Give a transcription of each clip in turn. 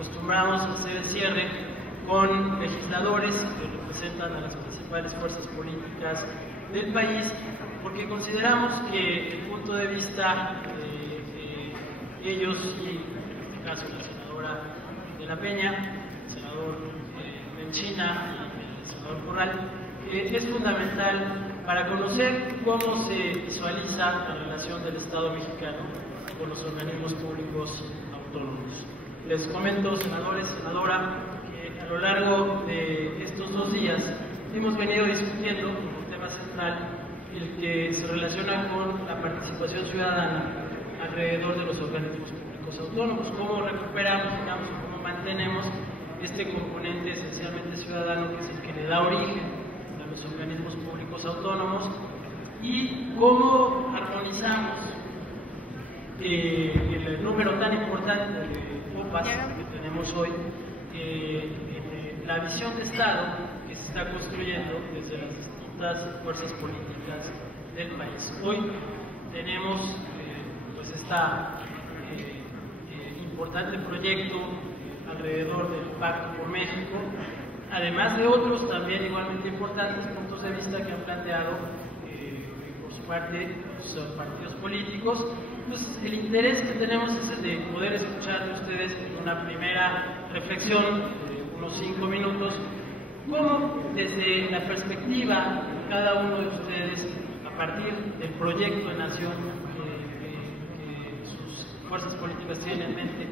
acostumbramos a hacer el cierre con legisladores que representan a las principales fuerzas políticas del país, porque consideramos que el punto de vista de ellos, y en este caso la senadora de la Peña, el senador Menchina y el senador Corral, es fundamental para conocer cómo se visualiza la relación del Estado mexicano con los organismos públicos autónomos. Les comento, senadores, senadora, que a lo largo de estos 2 días hemos venido discutiendo como tema central el que se relaciona con la participación ciudadana alrededor de los organismos públicos autónomos, cómo recuperamos, digamos, cómo mantenemos este componente esencialmente ciudadano que es el que le da origen a los organismos públicos autónomos, y cómo armonizamos el número tan importante de OPAs que tenemos hoy, la visión de Estado que se está construyendo desde las distintas fuerzas políticas del país. Hoy tenemos pues importante proyecto alrededor del Pacto por México, además de otros también igualmente importantes puntos de vista que han planteado por su parte los partidos políticos. Entonces, el interés que tenemos es el de poder escuchar de ustedes en una primera reflexión de unos 5 minutos, cómo desde la perspectiva de cada uno de ustedes, a partir del proyecto de nación que sus fuerzas políticas tienen en mente,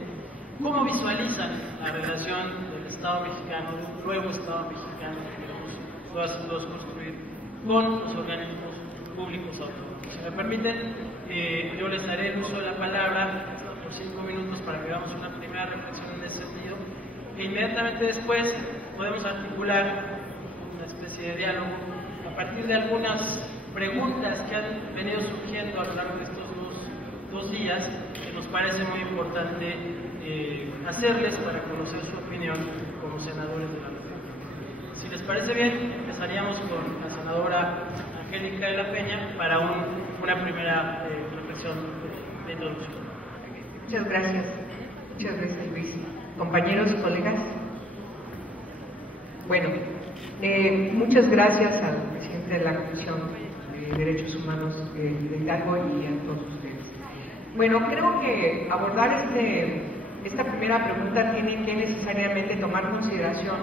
cómo visualizan la relación del Estado mexicano, de un nuevo Estado mexicano que queremos todas y todos construir, con los organismos públicos autónomos. Si me permiten, yo les daré el uso de la palabra por 5 minutos para que hagamos una primera reflexión en ese sentido, e inmediatamente después podemos articular una especie de diálogo a partir de algunas preguntas que han venido surgiendo a lo largo de estos dos días, que nos parece muy importante hacerles para conocer su opinión como senadores de la República. Si les parece bien, empezaríamos con la senadora Angélica de la Peña para una primera reflexión de introducción. Muchas gracias Luis. Compañeros y colegas, bueno, muchas gracias al presidente de la Comisión de Derechos Humanos de Hidalgo y a todos ustedes. Bueno, creo que abordar esta primera pregunta tiene que necesariamente tomar en consideración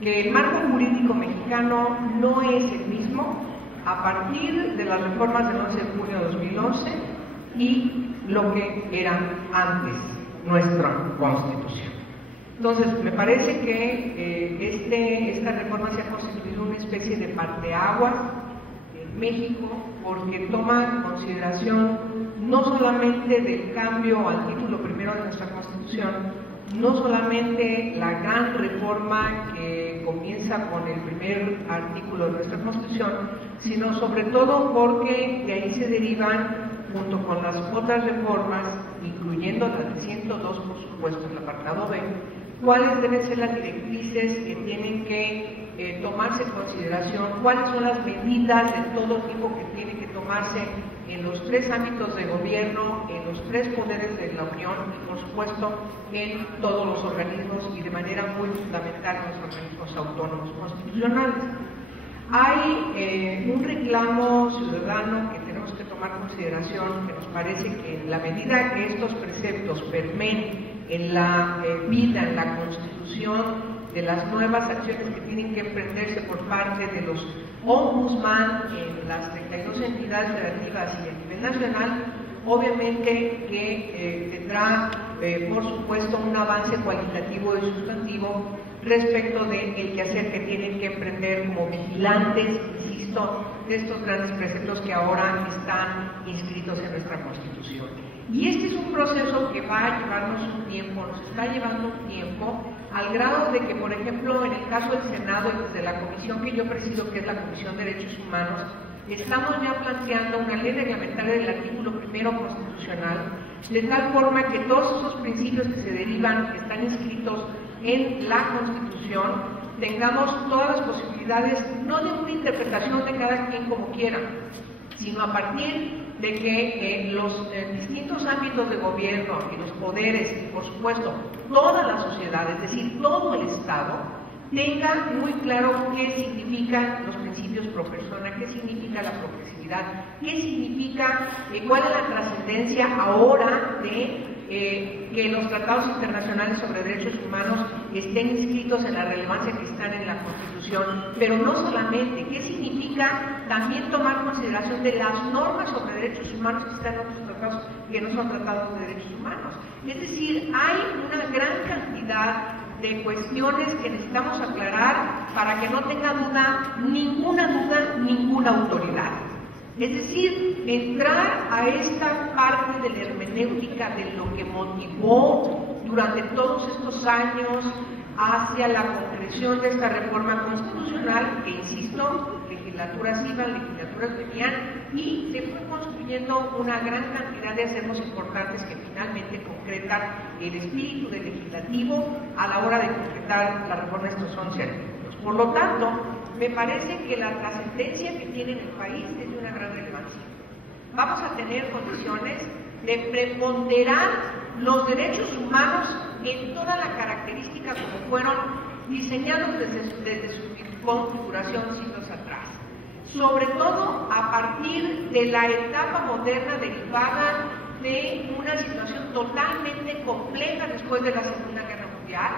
que el marco jurídico mexicano no es el mismo a partir de las reformas del 11 de junio de 2011 y lo que era antes nuestra Constitución. Entonces, me parece que esta reforma se ha constituido una especie de parteaguas en México, porque toma en consideración no solamente del cambio al título primero de nuestra Constitución, no solamente la gran reforma que comienza con el primer artículo de nuestra Constitución, sino sobre todo porque de ahí se derivan, junto con las otras reformas, incluyendo la de 102, por supuesto, el apartado B, cuáles deben ser las directrices que tienen que tomarse en consideración, cuáles son las medidas de todo tipo que tienen que tomarse en los 3 ámbitos de gobierno, en los 3 poderes de la Unión y, por supuesto, en todos los organismos y de manera muy fundamental en los organismos autónomos constitucionales. Hay un reclamo ciudadano que tenemos que tomar en consideración, que nos parece que en la medida que estos preceptos permeen en la vida, en la constitución, de las nuevas acciones que tienen que emprenderse por parte de los ombudsman en las 32 entidades federativas y a nivel nacional, obviamente que tendrá, por supuesto, un avance cualitativo y sustantivo respecto del quehacer que tienen que emprender como vigilantes, insisto, de estos grandes preceptos que ahora están inscritos en nuestra Constitución. Y este es un proceso que va a llevarnos un tiempo, nos está llevando un tiempo, al grado de que, por ejemplo, en el caso del Senado y desde la comisión que yo presido, que es la Comisión de Derechos Humanos, estamos ya planteando una ley reglamentaria del artículo primero constitucional, de tal forma que todos esos principios que se derivan, que están inscritos en la Constitución, tengamos todas las posibilidades, no de una interpretación de cada quien como quiera, sino a partir de que los distintos ámbitos de gobierno y los poderes, y por supuesto toda la sociedad, es decir, todo el Estado, tenga muy claro qué significan los principios pro persona, qué significa la progresividad, qué significa, cuál es la trascendencia ahora de que los tratados internacionales sobre derechos humanos estén inscritos en la relevancia que están en la Constitución, pero no solamente, qué significa también tomar consideración de las normas sobre derechos humanos que están en otros tratados que no son tratados de derechos humanos. Es decir, hay una gran cantidad de cuestiones que necesitamos aclarar para que no tenga duda, ninguna autoridad. Es decir, entrar a esta parte de la hermenéutica de lo que motivó durante todos estos años hacia la concreción de esta reforma constitucional, que insisto, legislaturas iban, legislaturas venían, y se fue construyendo una gran cantidad de acervos importantes que finalmente concretan el espíritu del legislativo a la hora de concretar la reforma de estos 11 artículos. Por lo tanto, me parece que la trascendencia que tiene en el país es de una gran relevancia. Vamos a tener condiciones de preponderar los derechos humanos en toda la característica como fueron diseñados desde su configuración siglos atrás. Sobre todo a partir de la etapa moderna derivada de una situación totalmente compleja después de la Segunda Guerra Mundial,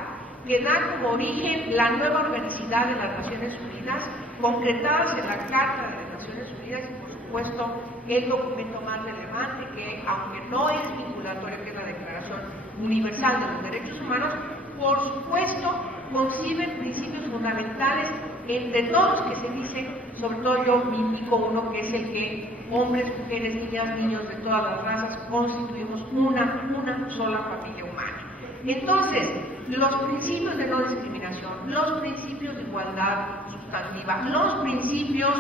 que da como origen la nueva organicidad de las Naciones Unidas, concretadas en la Carta de las Naciones Unidas y, por supuesto, el documento más relevante que, aunque no es vinculatorio, que es la Declaración Universal de los Derechos Humanos, por supuesto, conciben principios fundamentales entre todos que se dicen, sobre todo yo me indico uno que es el que hombres, mujeres, niñas, niños de todas las razas constituimos una sola familia humana. Entonces, los principios de no discriminación, los principios de igualdad sustantiva, los principios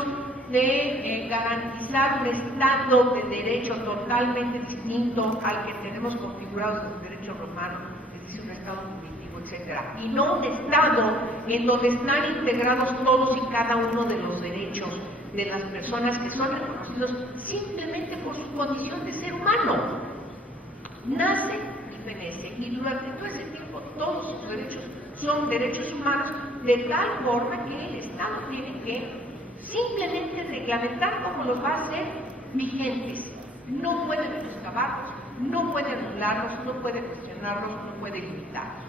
de garantizar un Estado de derecho totalmente distinto al que tenemos configurado desde el derecho romano, es decir, un Estado político, etc. Y no un Estado en donde están integrados todos y cada uno de los derechos de las personas que son reconocidos simplemente por su condición de ser humano. Nace y fenece, y durante todo ese tiempo todos sus derechos son derechos humanos, de tal forma que el Estado tiene que simplemente reglamentar cómo los va a hacer vigentes. No puede menoscabarlos, no puede anularlos, no puede cuestionarlos, no puede limitarlos.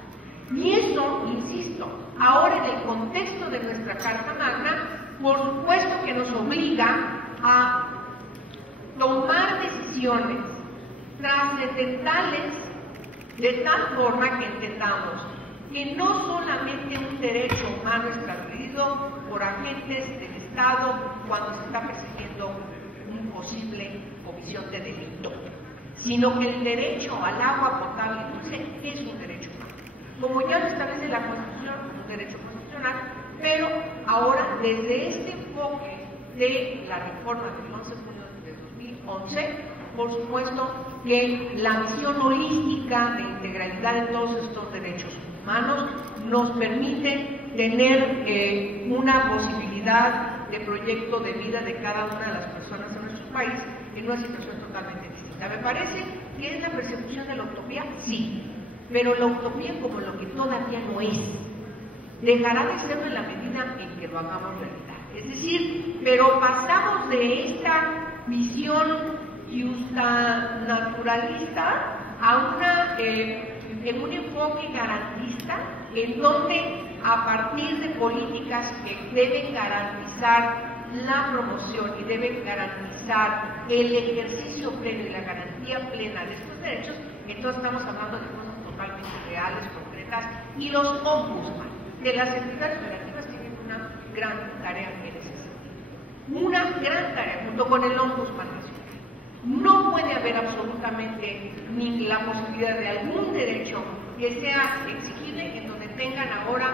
Y eso, insisto, ahora en el contexto de nuestra Carta Magna, por supuesto que nos obliga a tomar decisiones trascendentales de tal forma que entendamos que no solamente un derecho humano es transgredido por agentes del Estado cuando se está persiguiendo una posible comisión de delito, sino que el derecho al agua potable y dulce es un derecho humano. Como ya lo establece la Constitución, un derecho constitucional, pero ahora desde este enfoque de la reforma del 11 de junio de 2011, por supuesto que la visión holística de integralidad de todos estos derechos humanos nos permite tener una posibilidad de proyecto de vida de cada una de las personas en nuestro país en una situación totalmente distinta. Me parece que es la persecución de la utopía, sí, pero la utopía como lo que todavía no es. Dejará de serlo en la medida en que lo hagamos realidad. Es decir, pero pasamos de esta visión naturalista a en un enfoque garantista, en donde a partir de políticas que deben garantizar la promoción y deben garantizar el ejercicio pleno y la garantía plena de estos derechos, entonces estamos hablando de cosas totalmente reales, concretas, y los ombudsman de las entidades federativas tienen una gran tarea en ese sentido. Una gran tarea, junto con el ombudsman nacional. No puede haber absolutamente ni la posibilidad de algún derecho que sea exigible en donde tengan ahora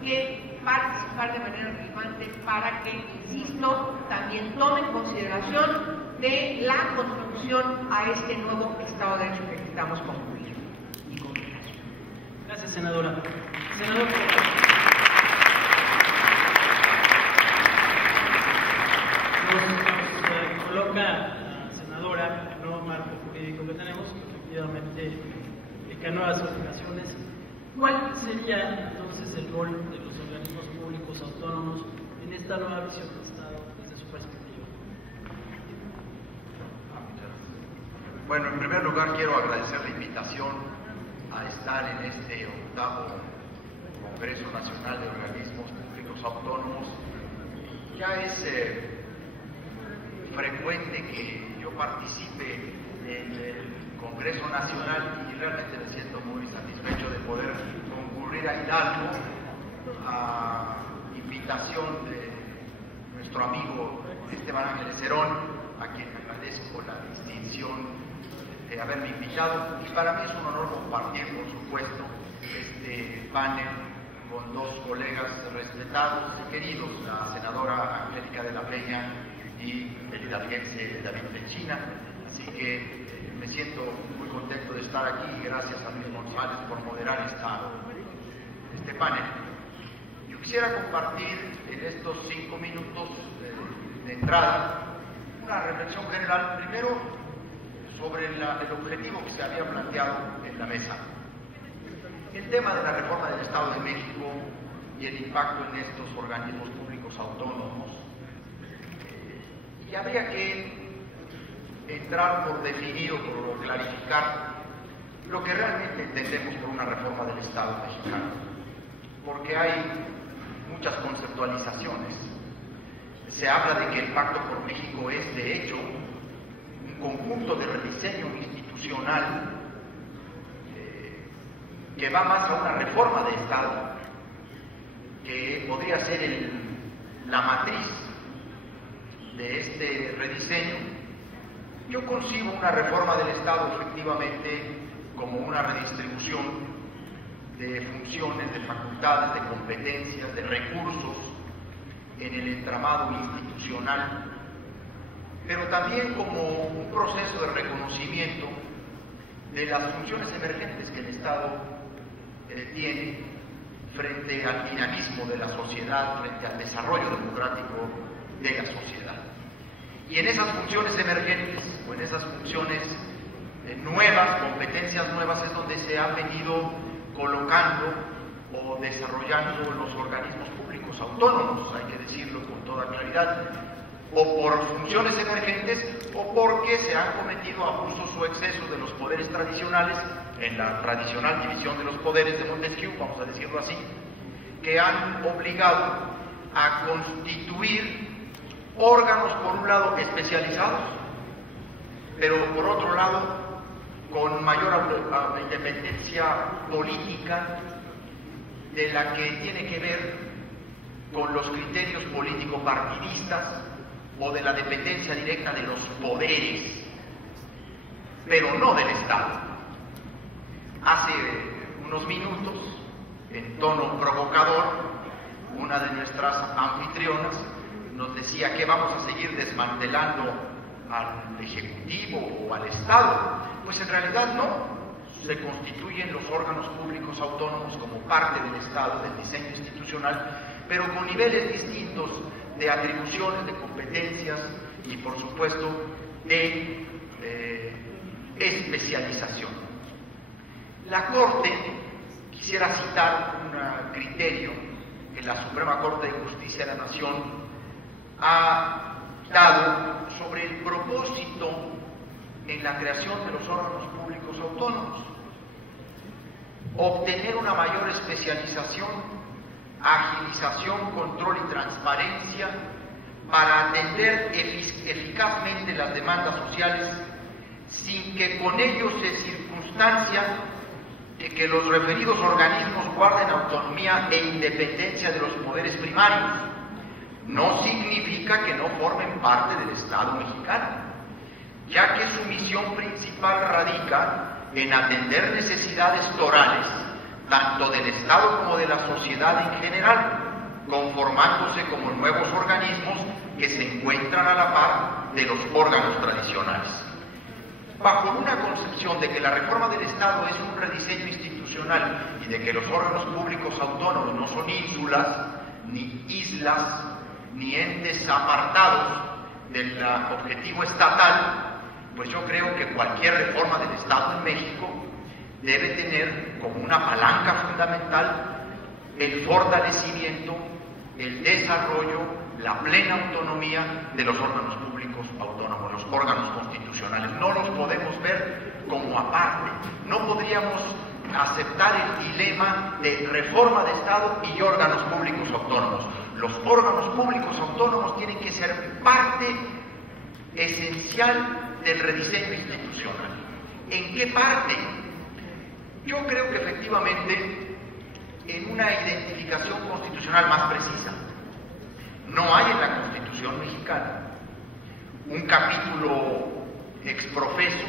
que participar de manera relevante para que, insisto, también tomen consideración de la contribución a este nuevo Estado de Derecho que necesitamos concluir y concluir. Gracias, senadora. Senador, nos coloca marco jurídico que tenemos, que efectivamente implica nuevas obligaciones. ¿Cuál sería entonces el rol de los organismos públicos autónomos en esta nueva visión del Estado desde su perspectiva? Bueno, en primer lugar quiero agradecer la invitación a estar en este 8º Congreso Nacional de Organismos Públicos Autónomos. Ya es frecuente que yo participe en el Congreso Nacional y realmente me siento muy satisfecho de poder concurrir a Hidalgo a invitación de nuestro amigo Esteban Ángeles Cerón, a quien agradezco la distinción de haberme invitado, y para mí es un honor compartir, por supuesto, este panel con dos colegas respetados y queridos, la senadora Angélica de la Peña y el hidalguense David Lechina. Así que me siento muy contento de estar aquí y gracias a Luis González por moderar este panel. Yo quisiera compartir en estos 5 minutos de entrada una reflexión general, primero sobre el objetivo que se había planteado en la mesa. El tema de la reforma del Estado de México y el impacto en estos organismos públicos autónomos. Y habría que entrar por definir o por clarificar lo que realmente entendemos por una reforma del Estado mexicano, porque hay muchas conceptualizaciones. Se habla de que el Pacto por México es, de hecho, un conjunto de rediseño institucional que va más a una reforma de Estado, que podría ser la matriz de este rediseño. Yo concibo una reforma del Estado efectivamente como una redistribución de funciones, de facultades, de competencias, de recursos en el entramado institucional, pero también como un proceso de reconocimiento de las funciones emergentes que el Estado tiene frente al dinamismo de la sociedad, frente al desarrollo democrático de la sociedad. Y en esas funciones emergentes, o en esas funciones nuevas, competencias nuevas, es donde se han venido colocando o desarrollando los organismos públicos autónomos, hay que decirlo con toda claridad, o por funciones emergentes o porque se han cometido abusos o excesos de los poderes tradicionales en la tradicional división de los poderes de Montesquieu, vamos a decirlo así, que han obligado a constituir órganos, por un lado, especializados, pero por otro lado, con mayor independencia política de la que tiene que ver con los criterios político-partidistas o de la dependencia directa de los poderes, pero no del Estado. Hace unos minutos, en tono provocador, una de nuestras anfitrionas nos decía que vamos a seguir desmantelando al Ejecutivo o al Estado. Pues en realidad no. Se constituyen los órganos públicos autónomos como parte del Estado, del diseño institucional, pero con niveles distintos de atribuciones, de competencias y, por supuesto, de especialización. La Corte, quisiera citar un criterio que la Suprema Corte de Justicia de la Nación ha dado sobre el propósito en la creación de los órganos públicos autónomos: obtener una mayor especialización, agilización, control y transparencia para atender eficazmente las demandas sociales sin que con ello se circunstancia de que los referidos organismos guarden autonomía e independencia de los poderes primarios. No significa que no formen parte del Estado mexicano, ya que su misión principal radica en atender necesidades torales, tanto del Estado como de la sociedad en general, conformándose como nuevos organismos que se encuentran a la par de los órganos tradicionales. Bajo una concepción de que la reforma del Estado es un rediseño institucional y de que los órganos públicos autónomos no son ínsulas, ni islas, ni entes apartados del objetivo estatal, pues yo creo que cualquier reforma del Estado en México debe tener como una palanca fundamental el fortalecimiento, el desarrollo, la plena autonomía de los órganos públicos autónomos, los órganos constitucionales. No los podemos ver como aparte. No podríamos aceptar el dilema de reforma de Estado y órganos públicos autónomos. Los órganos públicos autónomos tienen que ser parte esencial del rediseño institucional. ¿En qué parte? Yo creo que efectivamente en una identificación constitucional más precisa. No hay en la Constitución mexicana un capítulo exprofeso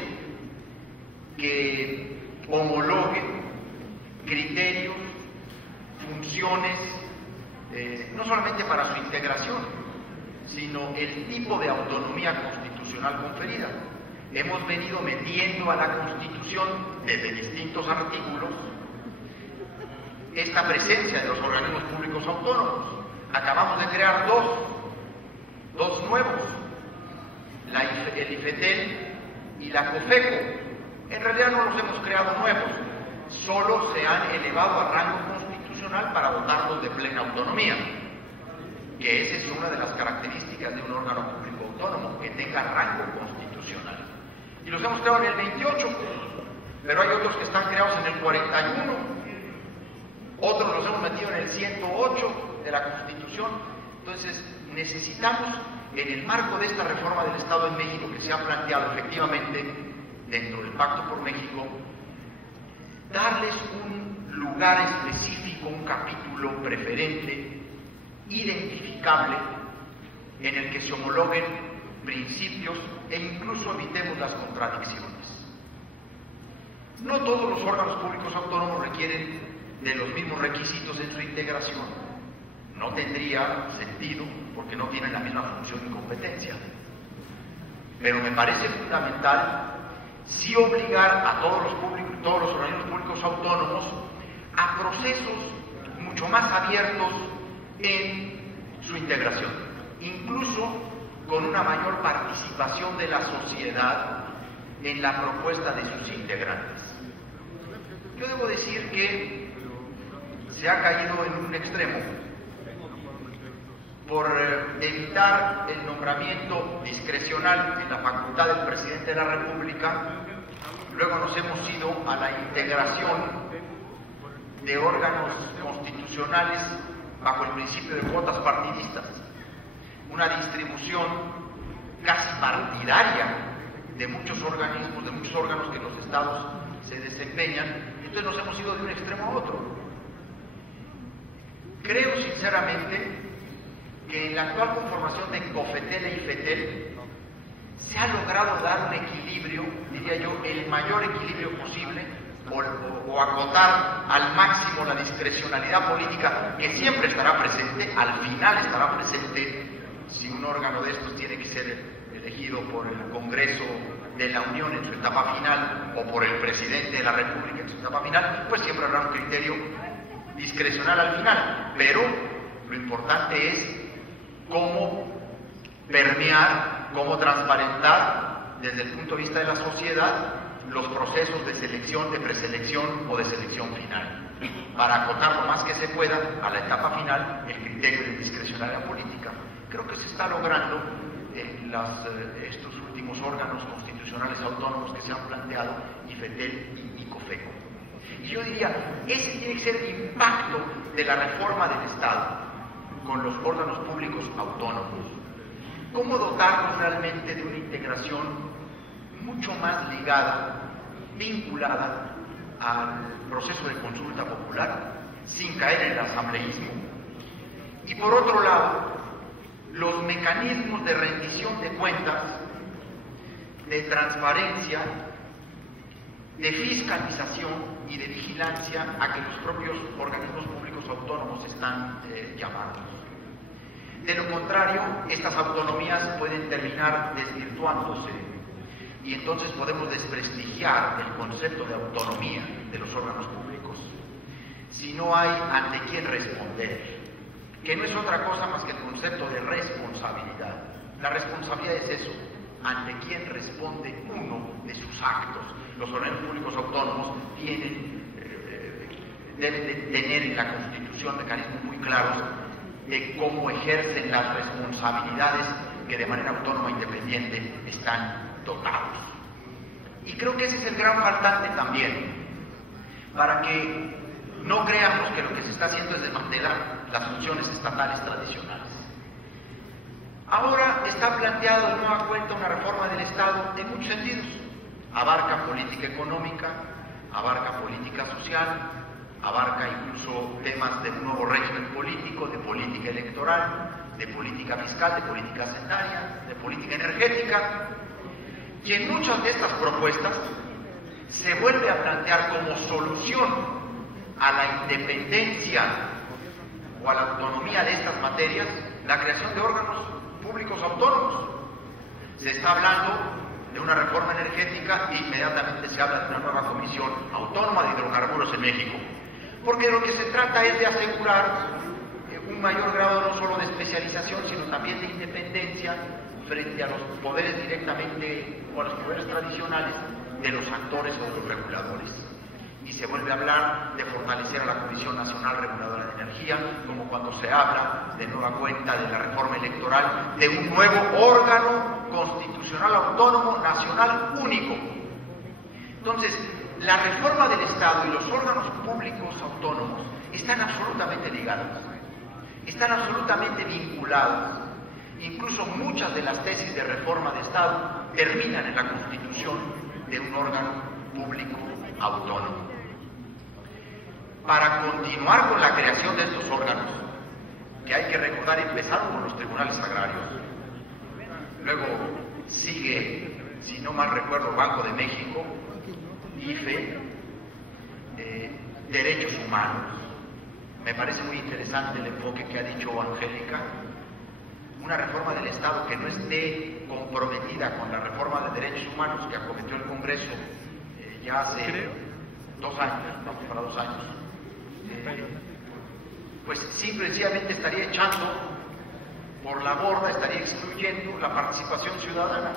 que homologue criterios, funciones, no solamente para su integración, sino el tipo de autonomía constitucional conferida. Hemos venido metiendo a la Constitución desde distintos artículos esta presencia de los organismos públicos autónomos. Acabamos de crear dos nuevos, el IFETEL y la COFECO. En realidad no los hemos creado nuevos, solo se han elevado a rango constitucional para dotarlos de plena autonomía, que esa es una de las características de un órgano público autónomo, que tenga rango constitucional. Y los hemos creado en el 28, pero hay otros que están creados en el 41, otros los hemos metido en el 108 de la Constitución. Entonces necesitamos, en el marco de esta reforma del Estado en México que se ha planteado efectivamente dentro del Pacto por México, darles un lugar específico, un capítulo preferente, identificable, en el que se homologuen principios e incluso evitemos las contradicciones. No todos los órganos públicos autónomos requieren de los mismos requisitos en su integración. No tendría sentido porque no tienen la misma función y competencia. Pero me parece fundamental sí obligar a todos los organismos públicos autónomos a procesos mucho más abiertos en su integración, incluso con una mayor participación de la sociedad en la propuesta de sus integrantes. Yo debo decir que se ha caído en un extremo por evitar el nombramiento discrecional en la facultad del presidente de la República. Luego nos hemos ido a la integración de órganos constitucionales bajo el principio de cuotas partidistas, una distribución casi partidaria de muchos organismos, de muchos órganos que los estados se desempeñan. Entonces nos hemos ido de un extremo a otro. Creo sinceramente que en la actual conformación de COFETEL e IFETEL se ha logrado dar un equilibrio, diría yo, el mayor equilibrio posible, o acotar al máximo la discrecionalidad política que siempre estará presente, al final estará presente. Si un órgano de estos tiene que ser elegido por el Congreso de la Unión en su etapa final o por el presidente de la República en su etapa final, pues siempre habrá un criterio discrecional al final, pero lo importante es cómo permear, cómo transparentar desde el punto de vista de la sociedad los procesos de selección, de preselección o de selección final, para acotar lo más que se pueda a la etapa final el criterio de discrecionalidad política. Creo que se está logrando en estos últimos órganos constitucionales autónomos que se han planteado, IFETEL y COFECO. Y yo diría, ese tiene que ser el impacto de la reforma del Estado con los órganos públicos autónomos. ¿Cómo dotarlos realmente de una integración mucho más ligada, vinculada al proceso de consulta popular, sin caer en el asambleísmo? Y por otro lado, los mecanismos de rendición de cuentas, de transparencia, de fiscalización y de vigilancia a que los propios organismos públicos autónomos están llamados. De lo contrario, estas autonomías pueden terminar desvirtuándose y entonces podemos desprestigiar el concepto de autonomía de los órganos públicos si no hay ante quién responder, que no es otra cosa más que el concepto de responsabilidad. La responsabilidad es eso, ante quien responde uno de sus actos. Los organismos públicos autónomos deben de tener en la Constitución mecanismos muy claros de cómo ejercen las responsabilidades que de manera autónoma e independiente están dotados. Y creo que ese es el gran faltante también, para que no creamos que lo que se está haciendo es desmantelar las funciones estatales tradicionales. Ahora está planteado de nueva cuenta una reforma del Estado en muchos sentidos. Abarca política económica, abarca política social, abarca incluso temas de un nuevo régimen político, de política electoral, de política fiscal, de política hacendaria, de política energética, y en muchas de estas propuestas se vuelve a plantear como solución a la independencia o a la autonomía de estas materias la creación de órganos públicos autónomos. Se está hablando de una reforma energética e inmediatamente se habla de una nueva comisión autónoma de hidrocarburos en México, porque lo que se trata es de asegurar un mayor grado no solo de especialización, sino también de independencia frente a los poderes directamente o a los poderes tradicionales de los actores o de los reguladores. Y se vuelve a hablar de fortalecer a la Comisión Nacional Reguladora de Energía, como cuando se habla de nueva cuenta de la reforma electoral, de un nuevo órgano constitucional autónomo nacional único. Entonces, la reforma del Estado y los órganos públicos autónomos están absolutamente ligados, están absolutamente vinculados. Incluso muchas de las tesis de reforma de Estado terminan en la constitución de un órgano público autónomo. Para continuar con la creación de estos órganos, que hay que recordar, empezaron con los tribunales agrarios, luego sigue, si no mal recuerdo, Banco de México, IFE, derechos humanos. Me parece muy interesante el enfoque que ha dicho Angélica. Una reforma del Estado que no esté comprometida con la reforma de derechos humanos que acometió el Congreso ya hace 2 años, vamos para 2 años, pues simplemente estaría echando por la borda, estaría excluyendo la participación ciudadana,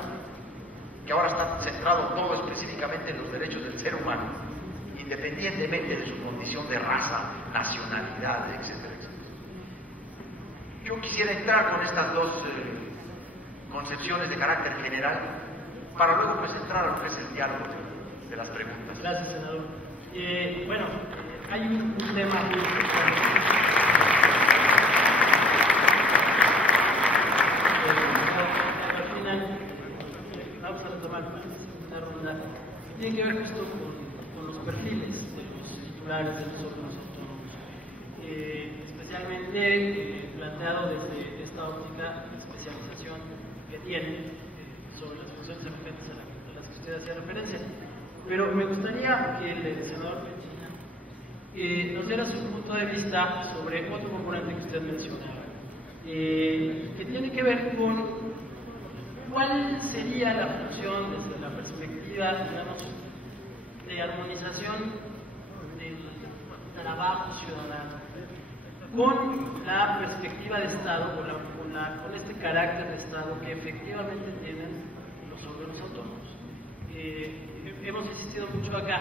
que ahora está centrado todo específicamente en los derechos del ser humano, independientemente de su condición de raza, nacionalidad, etcétera, etcétera. Yo quisiera entrar con estas dos concepciones de carácter general para luego pues entrar a lo que es el diálogo de las preguntas. Gracias, senador. Bueno, hay un tema muy importante. Al final, vamos a retomar una ronda. Tiene que ver justo con los perfiles de los titulares de los órganos autónomos. Especialmente planteado desde esta óptica de especialización que tienen sobre las funciones emergentes a las que usted hacía referencia. Pero me gustaría que el senador Peña nos diera su punto de vista sobre otro componente que usted mencionaba, que tiene que ver con cuál sería la función desde la perspectiva, digamos, de armonización del trabajo ciudadano con la perspectiva de Estado, con este carácter de Estado que efectivamente tienen los órganos autónomos. Hemos insistido mucho acá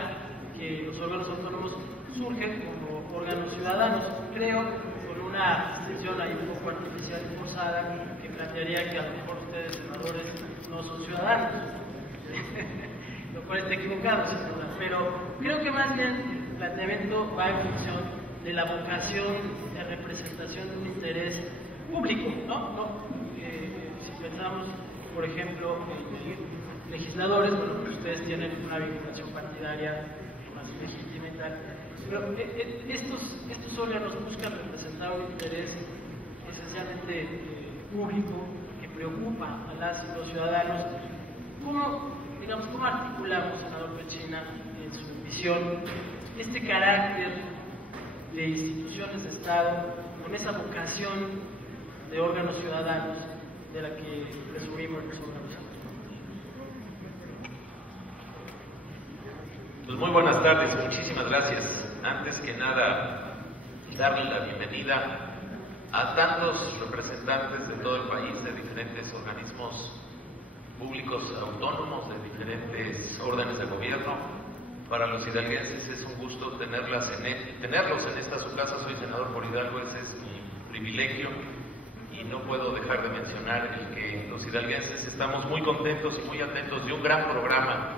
que los órganos autónomos surgen como órganos ciudadanos, creo, con una distinción ahí un poco artificial y forzada que plantearía que a lo mejor ustedes, senadores, no son ciudadanos, lo cual está equivocado, sin duda, pero creo que más bien el planteamiento va en función de la vocación de representación de un interés público, ¿no? Si pensamos, por ejemplo, en legisladores, bueno, pues ustedes tienen una vinculación partidaria más legítima y tal, pero estos órganos buscan representar un interés esencialmente público que preocupa a las y los ciudadanos. ¿Cómo articulamos, senador Pechina, en su visión, este carácter de instituciones de Estado con esa vocación de órganos ciudadanos de la que presumimos los órganos autónomos? Pues muy buenas tardes, muchísimas gracias. Antes que nada, darle la bienvenida a tantos representantes de todo el país, de diferentes organismos públicos municipios autónomos de diferentes órdenes de gobierno. Para los hidalguenses es un gusto tenerlos en esta su casa. Soy senador por Hidalgo, ese es mi privilegio, y no puedo dejar de mencionar el que los hidalguenses estamos muy contentos y muy atentos de un gran programa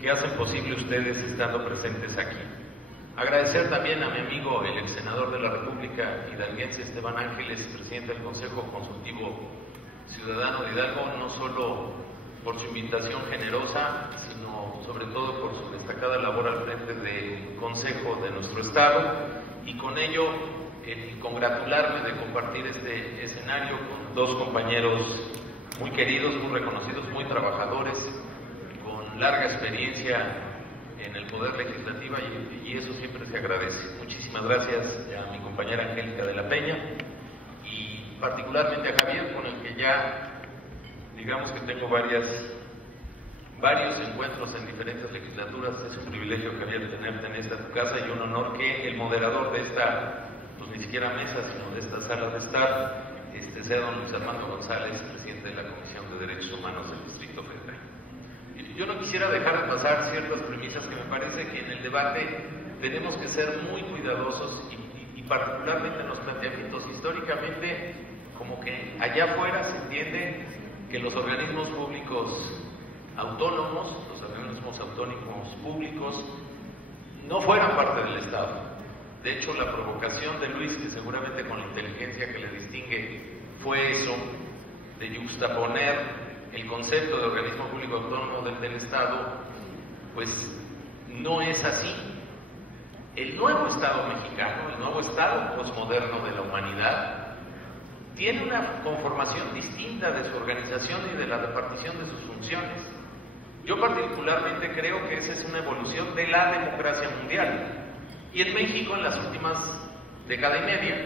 que hacen posible ustedes estando presentes aquí. Agradecer también a mi amigo, el ex senador de la República hidalguense, Esteban Ángeles, presidente del Consejo Consultivo Ciudadano de Hidalgo, no solo por su invitación generosa, sino sobre todo por su destacada labor al frente del Consejo de nuestro Estado, y con ello congratularme de compartir este escenario con dos compañeros muy queridos, muy reconocidos, muy trabajadores, con larga experiencia en el Poder Legislativo, y eso siempre se agradece. Muchísimas gracias a mi compañera Angélica de la Peña y particularmente a Javier, con el que ya digamos que tengo varios encuentros en diferentes legislaturas. Es un privilegio, Javier, tenerte en esta tu casa, y un honor que el moderador de esta, pues ni siquiera mesa, sino de esta sala de estar, sea don Luis Armando González, presidente de la Comisión de Derechos Humanos del Distrito Federal. Yo no quisiera dejar de pasar ciertas premisas que me parece que en el debate tenemos que ser muy cuidadosos, y particularmente en los planteamientos. Históricamente, como que allá afuera se entiende que los organismos públicos autónomos, los organismos autónomos públicos, no fueran parte del Estado. De hecho, la provocación de Luis, que seguramente con la inteligencia que le distingue fue eso, de yuxtaponer el concepto de organismo público autónomo del Estado, pues no es así. El nuevo Estado mexicano, el nuevo Estado posmoderno de la humanidad, tiene una conformación distinta de su organización y de la repartición de sus funciones. Yo particularmente creo que esa es una evolución de la democracia mundial. Y en México, en las últimas década y media,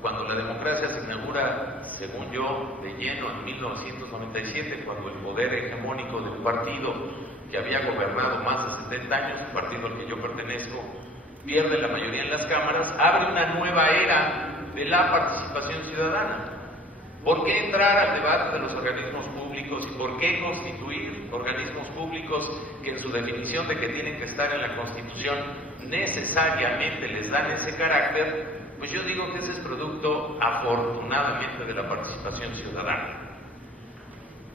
cuando la democracia se inaugura, según yo, de lleno en 1997, cuando el poder hegemónico de un partido que había gobernado más de 70 años, el partido al que yo pertenezco, pierde la mayoría en las cámaras, abre una nueva era de la participación ciudadana. ¿Por qué entrar al debate de los organismos públicos y por qué constituir organismos públicos que en su definición de que tienen que estar en la Constitución necesariamente les dan ese carácter? Pues yo digo que ese es producto, afortunadamente, de la participación ciudadana.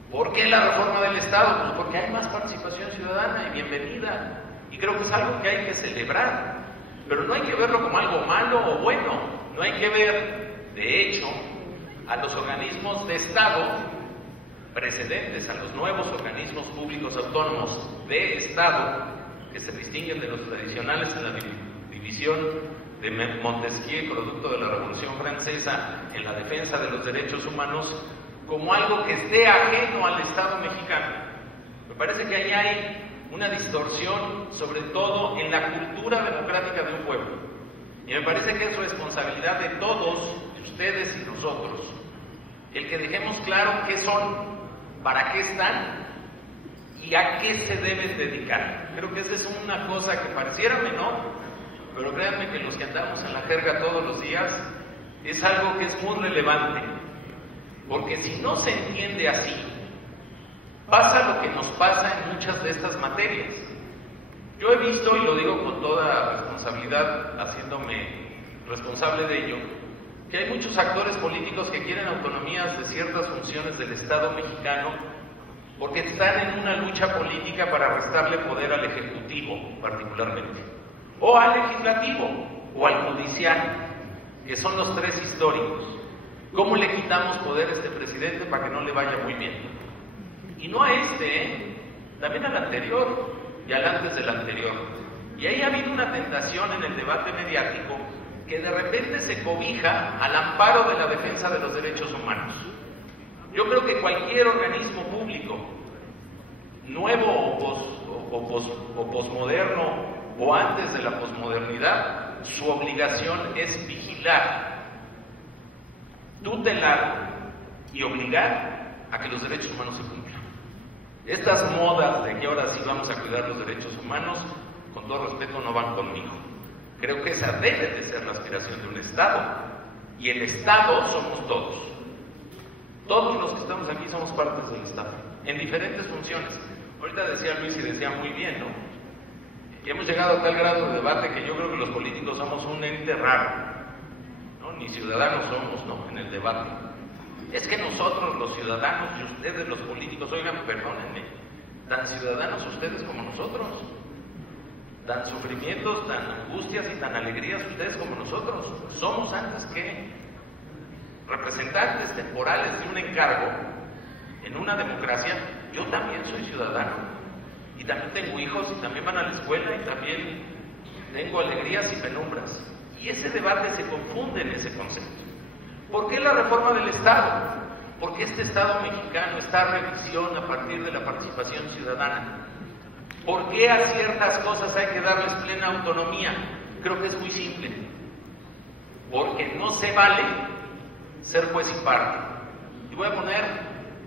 ¿Por qué la reforma del Estado? Pues porque hay más participación ciudadana, y bienvenida. Y creo que es algo que hay que celebrar. Pero no hay que verlo como algo malo o bueno. No hay que ver, de hecho, a los organismos de Estado precedentes, a los nuevos organismos públicos autónomos de Estado, que se distinguen de los tradicionales en la división de Montesquieu, producto de la Revolución Francesa, en la defensa de los derechos humanos, como algo que esté ajeno al Estado mexicano. Me parece que ahí hay una distorsión, sobre todo en la cultura democrática de un pueblo. Y me parece que es responsabilidad de todos, de ustedes y nosotros, el que dejemos claro qué son, para qué están y a qué se deben dedicar. Creo que esa es una cosa que pareciera menor, pero créanme que los que andamos en la jerga todos los días, es algo que es muy relevante, porque si no se entiende así, pasa lo que nos pasa en muchas de estas materias. Yo he visto, y lo digo con toda responsabilidad, haciéndome responsable de ello, que hay muchos actores políticos que quieren autonomías de ciertas funciones del Estado mexicano porque están en una lucha política para restarle poder al Ejecutivo, particularmente, o al Legislativo, o al Judicial, que son los tres históricos. ¿Cómo le quitamos poder a este presidente para que no le vaya muy bien? Y no a este, también al anterior y al antes del anterior. Y ahí ha habido una tentación en el debate mediático que de repente se cobija al amparo de la defensa de los derechos humanos. Yo creo que cualquier organismo público, nuevo o posmoderno, o antes de la posmodernidad, su obligación es vigilar, tutelar y obligar a que los derechos humanos se cumplan. Estas modas de que ahora sí vamos a cuidar los derechos humanos, con todo respeto, no van conmigo. Creo que esa debe de ser la aspiración de un Estado, y el Estado somos todos. Todos los que estamos aquí somos partes del Estado, en diferentes funciones. Ahorita decía Luis y decía muy bien, ¿no? Y hemos llegado a tal grado de debate que yo creo que los políticos somos un ente raro, ¿no? Ni ciudadanos somos, ¿no? En el debate. Es que nosotros, los ciudadanos, y ustedes, los políticos, oigan, perdónenme, tan ciudadanos ustedes como nosotros, tan sufrimientos, tan angustias y tan alegrías ustedes como nosotros. Somos antes que representantes temporales de un encargo en una democracia. Yo también soy ciudadano y también tengo hijos y también van a la escuela y también tengo alegrías y penumbras. Y ese debate se confunde en ese concepto. ¿Por qué la reforma del Estado? Porque este Estado mexicano está a revisión a partir de la participación ciudadana. ¿Por qué a ciertas cosas hay que darles plena autonomía? Creo que es muy simple. Porque no se vale ser juez y parte. Y voy a poner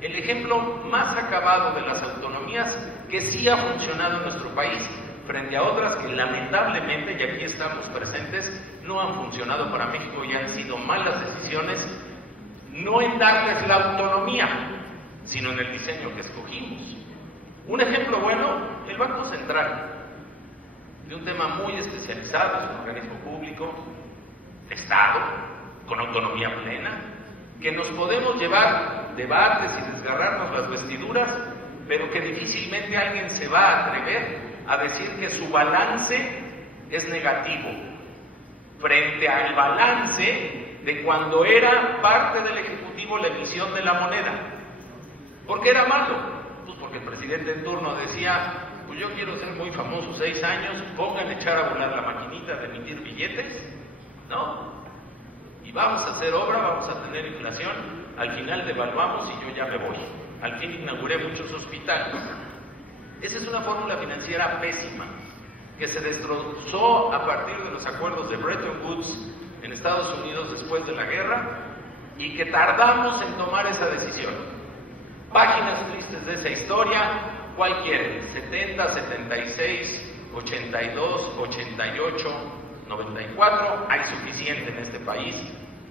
el ejemplo más acabado de las autonomías que sí ha funcionado en nuestro país frente a otras que lamentablemente, y aquí estamos presentes, no han funcionado para México y han sido malas decisiones, no en darles la autonomía, sino en el diseño que escogimos. Un ejemplo bueno, el Banco Central, de un tema muy especializado, es un organismo público, Estado, con autonomía plena, que nos podemos llevar debates y desgarrarnos las vestiduras, pero que difícilmente alguien se va a atrever a decir que su balance es negativo frente al balance de cuando era parte del Ejecutivo la emisión de la moneda. ¿Por qué era malo? Pues porque el presidente en turno decía, pues yo quiero ser muy famoso 6 años, pongan a echar a volar la maquinita de emitir billetes, ¿no? Y vamos a hacer obra, vamos a tener inflación, al final devaluamos y yo ya me voy. Al fin inauguré muchos hospitales. Esa es una fórmula financiera pésima, que se destrozó a partir de los acuerdos de Bretton Woods en Estados Unidos después de la guerra, y que tardamos en tomar esa decisión. Páginas tristes de esa historia, ¿cuál quieren? 70, 76, 82, 88, 94, hay suficiente en este país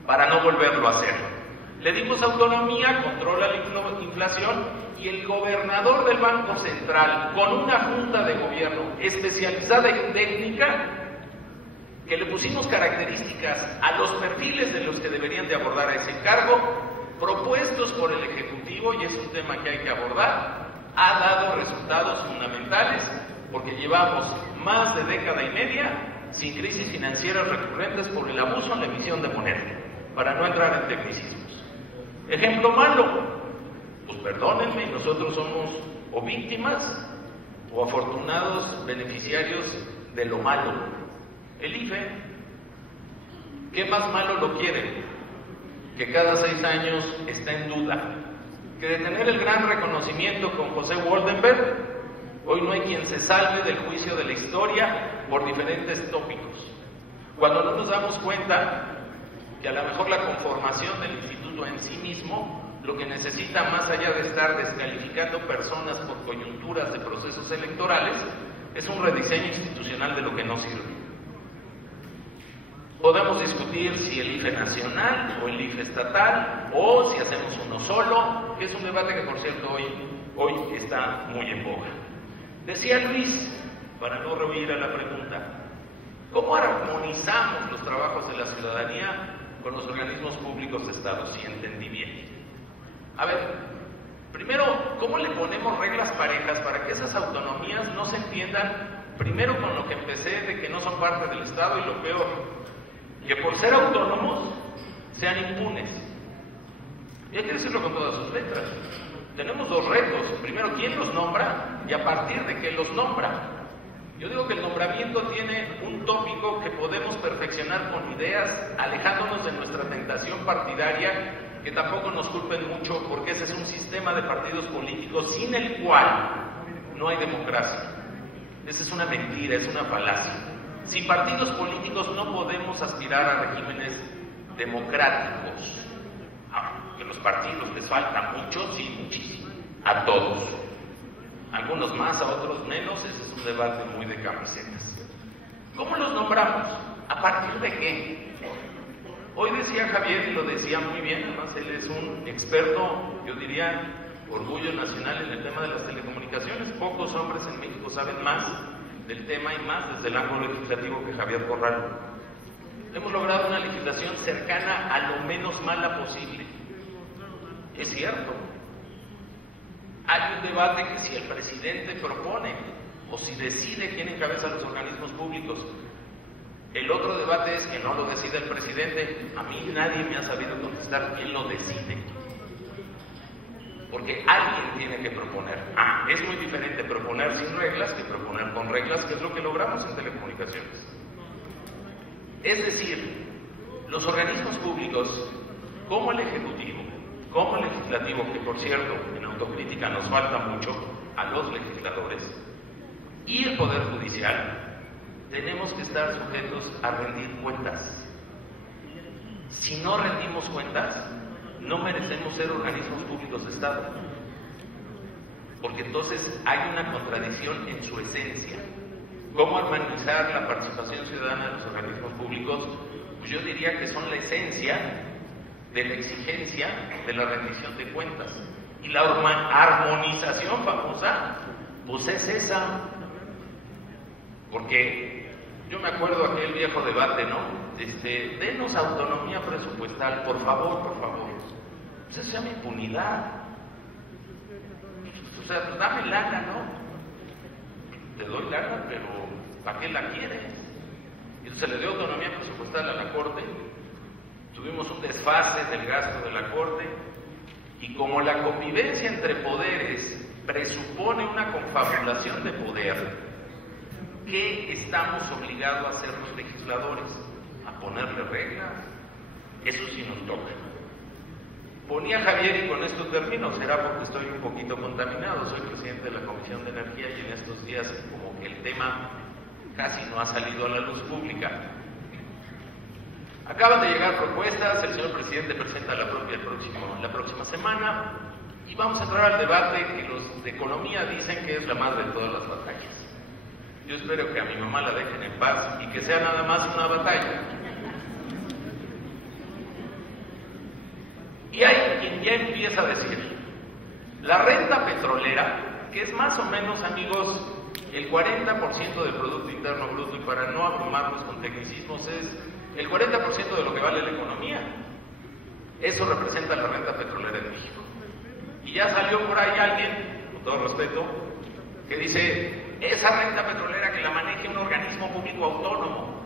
para no volverlo a hacer. Le dimos autonomía, controla la inflación, y el gobernador del Banco Central, con una junta de gobierno especializada en técnica, que le pusimos características a los perfiles de los que deberían de abordar a ese cargo, propuestos por el Ejecutivo, y es un tema que hay que abordar, ha dado resultados fundamentales, porque llevamos más de década y media sin crisis financieras recurrentes por el abuso en la emisión de moneda, para no entrar en tecnicismos. Ejemplo malo, pues perdónenme, nosotros somos o víctimas o afortunados beneficiarios de lo malo. El IFE, ¿qué más malo lo quieren? Que cada 6 años está en duda, que de tener el gran reconocimiento con José Woldenberg, hoy no hay quien se salve del juicio de la historia por diferentes tópicos, cuando no nos damos cuenta que a lo mejor la conformación del instituto en sí mismo lo que necesita, más allá de estar descalificando personas por coyunturas de procesos electorales, es un rediseño institucional de lo que no sirve. Podemos discutir si el IFE nacional o el IFE estatal, o si hacemos uno solo, que es un debate que, por cierto, hoy está muy en boga. Decía Luis, para no rehuir a la pregunta, ¿cómo armonizamos los trabajos de la ciudadanía con los organismos públicos de Estado? Si entendí bien. A ver, primero, ¿cómo le ponemos reglas parejas para que esas autonomías no se entiendan, primero con lo que empecé, de que no son parte del Estado, y lo peor, que por ser autónomos sean impunes? Y hay que decirlo con todas sus letras. Tenemos 2 retos. Primero, ¿quién los nombra? Y a partir de qué los nombra. Yo digo que el nombramiento tiene un tópico que podemos perfeccionar con ideas, alejándonos de nuestra tentación partidaria, que tampoco nos culpen mucho, porque ese es un sistema de partidos políticos sin el cual no hay democracia. Esa es una mentira, es una falacia. Sin partidos políticos no podemos aspirar a regímenes democráticos. Ahora, que los partidos les falta mucho, sí, muchísimo, a todos. Algunos más, a otros menos, ese es un debate muy de camisetas. ¿Cómo los nombramos? ¿A partir de qué? Hoy decía Javier, y lo decía muy bien, además él es un experto, yo diría, orgullo nacional en el tema de las telecomunicaciones. Pocos hombres en México saben más del tema y más desde el ángulo legislativo que Javier Corral. Hemos logrado una legislación cercana a lo menos mala posible. Es cierto. Hay un debate que si el presidente propone o si decide quién encabeza los organismos públicos. El otro debate es que no lo decide el presidente. A mí nadie me ha sabido contestar quién lo decide. Porque alguien tiene que proponer. Es muy diferente proponer sin reglas que proponer con reglas, que es lo que logramos en telecomunicaciones. Es decir, los organismos públicos, como el Ejecutivo, como el Legislativo, que por cierto, en autocrítica nos falta mucho a los legisladores, y el Poder Judicial, tenemos que estar sujetos a rendir cuentas. Si no rendimos cuentas, no merecemos ser organismos públicos de Estado, porque entonces hay una contradicción en su esencia. ¿Cómo armonizar la participación ciudadana de los organismos públicos? Pues yo diría que son la esencia de la exigencia de la rendición de cuentas. Y la armonización famosa, pues es esa. Porque yo me acuerdo aquel viejo debate, ¿no? Denos autonomía presupuestal, por favor, por favor. Pues eso se llama impunidad. O sea, pues dame lana, ¿no? Te doy lana, pero ¿para qué la quieres? Y se le dio autonomía presupuestal a la Corte. Tuvimos un desfase del gasto de la Corte. Y como la convivencia entre poderes presupone una confabulación de poder, ¿qué estamos obligados a hacer los legisladores? A ponerle reglas. Eso sí nos toca. Ponía Javier, y con esto termino, será porque estoy un poquito contaminado, soy presidente de la Comisión de Energía y en estos días como que el tema casi no ha salido a la luz pública. Acaban de llegar propuestas, el señor presidente presenta la próxima semana y vamos a entrar al debate que los de economía dicen que es la madre de todas las batallas. Yo espero que a mi mamá la dejen en paz y que sea nada más una batalla. Y hay quien ya empieza a decir, la renta petrolera, que es más o menos, amigos, el 40% del Producto Interno Bruto, y para no abrumarnos con tecnicismos, es el 40% de lo que vale la economía. Eso representa la renta petrolera en México. Y ya salió por ahí alguien, con todo respeto, que dice, esa renta petrolera que la maneje un organismo público autónomo.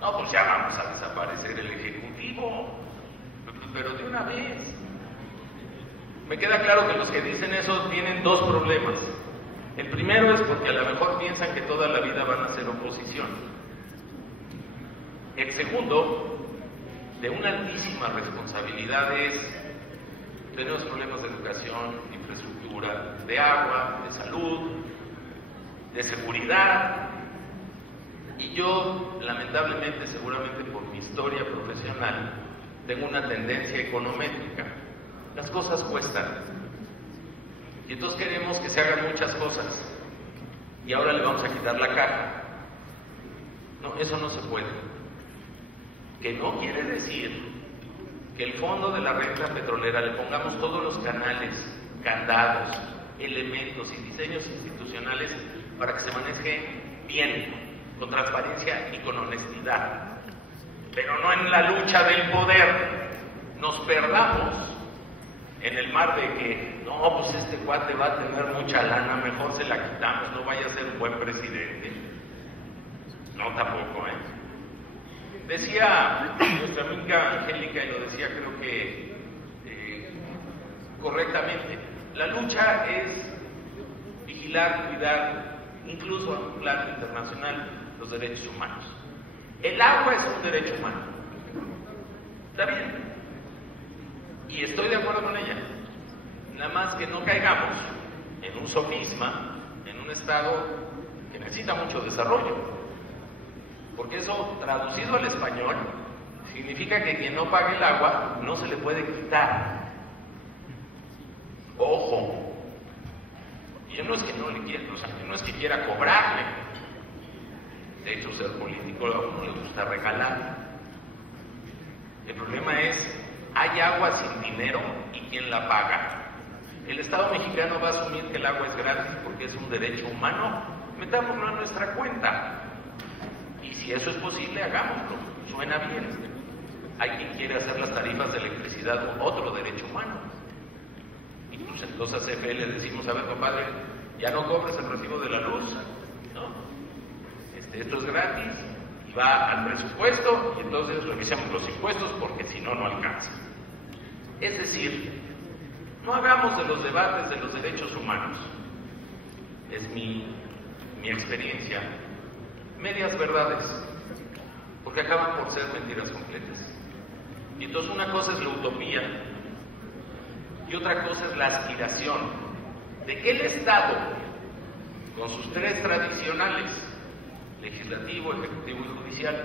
No, pues ya vamos a desaparecer el Ejecutivo. Pero de una vez. Me queda claro que los que dicen eso tienen dos problemas. El primero es porque a lo mejor piensan que toda la vida van a ser oposición. El segundo, de una altísima responsabilidad, es tenemos problemas de educación, de infraestructura, de agua, de salud, de seguridad. Y yo, lamentablemente, seguramente por mi historia profesional, tengo una tendencia econométrica. Las cosas cuestan. Y entonces queremos que se hagan muchas cosas. Y ahora le vamos a quitar la caja. No, eso no se puede. Que no quiere decir que el fondo de la renta petrolera le pongamos todos los canales, candados, elementos y diseños institucionales para que se maneje bien, con transparencia y con honestidad. Pero no en la lucha del poder nos perdamos en el mar de que no, pues este cuate va a tener mucha lana, mejor se la quitamos, no vaya a ser un buen presidente. No, tampoco, Decía nuestra amiga Angélica, y lo decía creo que correctamente, la lucha es vigilar, cuidar, incluso a un plano internacional, los derechos humanos. El agua es un derecho humano. Está bien. Y estoy de acuerdo con ella. Nada más que no caigamos en un sofisma, en un estado que necesita mucho desarrollo. Porque eso, traducido al español, significa que quien no pague el agua no se le puede quitar. Ojo. Y yo no es que no le quiera, o sea, no es que quiera cobrarle. De hecho, ser político a uno le gusta regalar. El problema es, hay agua sin dinero y quién la paga. El Estado mexicano va a asumir que el agua es gratis porque es un derecho humano. Metámoslo a nuestra cuenta. Y si eso es posible, hagámoslo. Suena bien. Hay quien quiere hacer las tarifas de electricidad otro derecho humano. Y pues entonces a CFE le decimos, a ver, compadre, ya no cobres el recibo de la luz, ¿no? Esto es gratis, y va al presupuesto, y entonces revisamos los impuestos porque si no, no alcanza. Es decir, no hagamos de los debates de los derechos humanos, es mi experiencia, medias verdades, porque acaban por ser mentiras completas. Y entonces una cosa es la utopía y otra cosa es la aspiración de que el Estado, con sus tres tradicionales, legislativo, ejecutivo y judicial,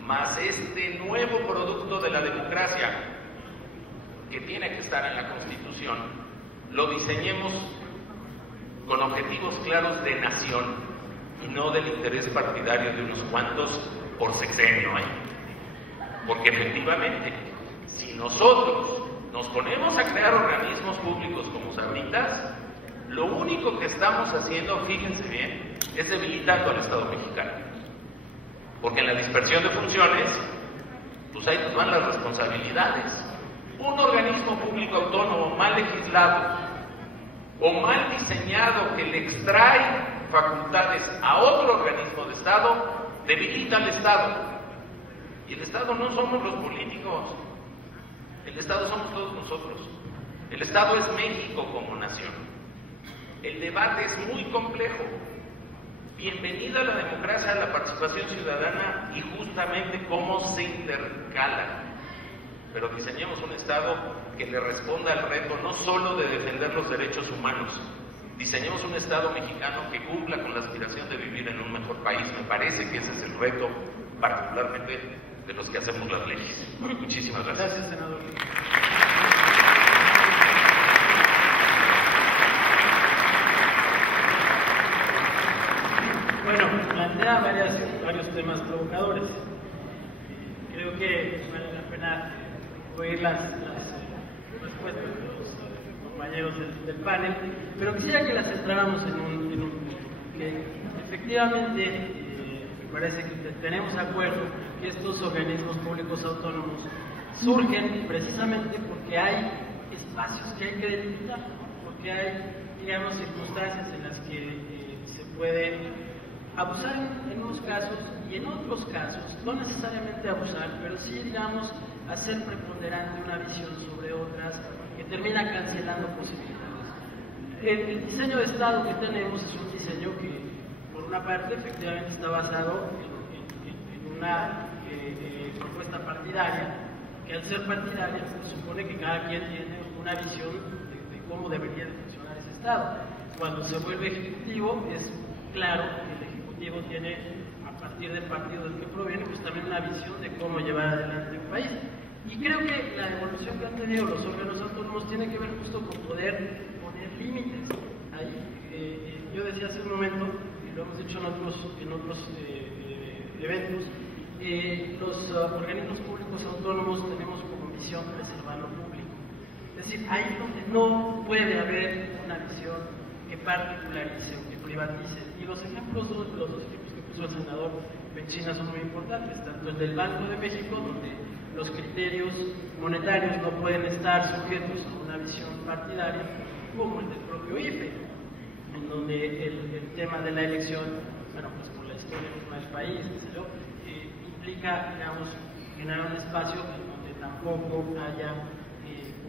más este nuevo producto de la democracia que tiene que estar en la Constitución, lo diseñemos con objetivos claros de nación y no del interés partidario de unos cuantos por sexenio. Porque efectivamente, si nosotros nos ponemos a crear organismos públicos como Sabritas, lo único que estamos haciendo, fíjense bien, es debilitando al Estado mexicano. Porque en la dispersión de funciones, pues ahí nos van las responsabilidades. Un organismo público autónomo mal legislado o mal diseñado que le extrae facultades a otro organismo de Estado, debilita al Estado. Y el Estado no somos los políticos, el Estado somos todos nosotros. El Estado es México como nación. El debate es muy complejo. Bienvenida a la democracia, a la participación ciudadana y justamente cómo se intercala. Pero diseñemos un Estado que le responda al reto no solo de defender los derechos humanos, diseñemos un Estado mexicano que cumpla con la aspiración de vivir en un mejor país. Me parece que ese es el reto, particularmente de los que hacemos las leyes. Muchísimas gracias. Gracias, senador. Bueno, plantea varios temas provocadores. Creo que vale la pena oír las respuestas de los compañeros del panel, pero quisiera que las centráramos en un que efectivamente me parece que tenemos acuerdo que estos organismos públicos autónomos surgen precisamente porque hay espacios que hay que delimitar, porque hay, digamos, circunstancias en las que se puede abusar en unos casos y en otros casos, no necesariamente abusar, pero sí, digamos, hacer preponderante una visión sobre otras que termina cancelando posibilidades. El diseño de Estado que tenemos es un diseño que, por una parte, efectivamente está basado en una propuesta partidaria, que al ser partidaria se supone que cada quien tiene una visión de cómo debería de funcionar ese Estado. Cuando se vuelve ejecutivo, es claro que el ejecutivo tiene, a partir del partido del que proviene, pues también una visión de cómo llevar adelante un país. Y creo que la evolución que han tenido los órganos autónomos tiene que ver justo con poder poner límites ahí. Yo decía hace un momento, y lo hemos dicho en otros eventos, los organismos públicos autónomos tenemos como misión preservar lo público. Es decir, ahí donde no puede haber una visión que particularice o que privatice. Y los dos ejemplos que puso el senador Benchina son muy importantes, tanto el del Banco de México, donde los criterios monetarios no pueden estar sujetos a una visión partidaria, como el del propio IFE, en donde el tema de la elección, bueno, pues por la historia del país, implica, digamos, generar un espacio en donde tampoco haya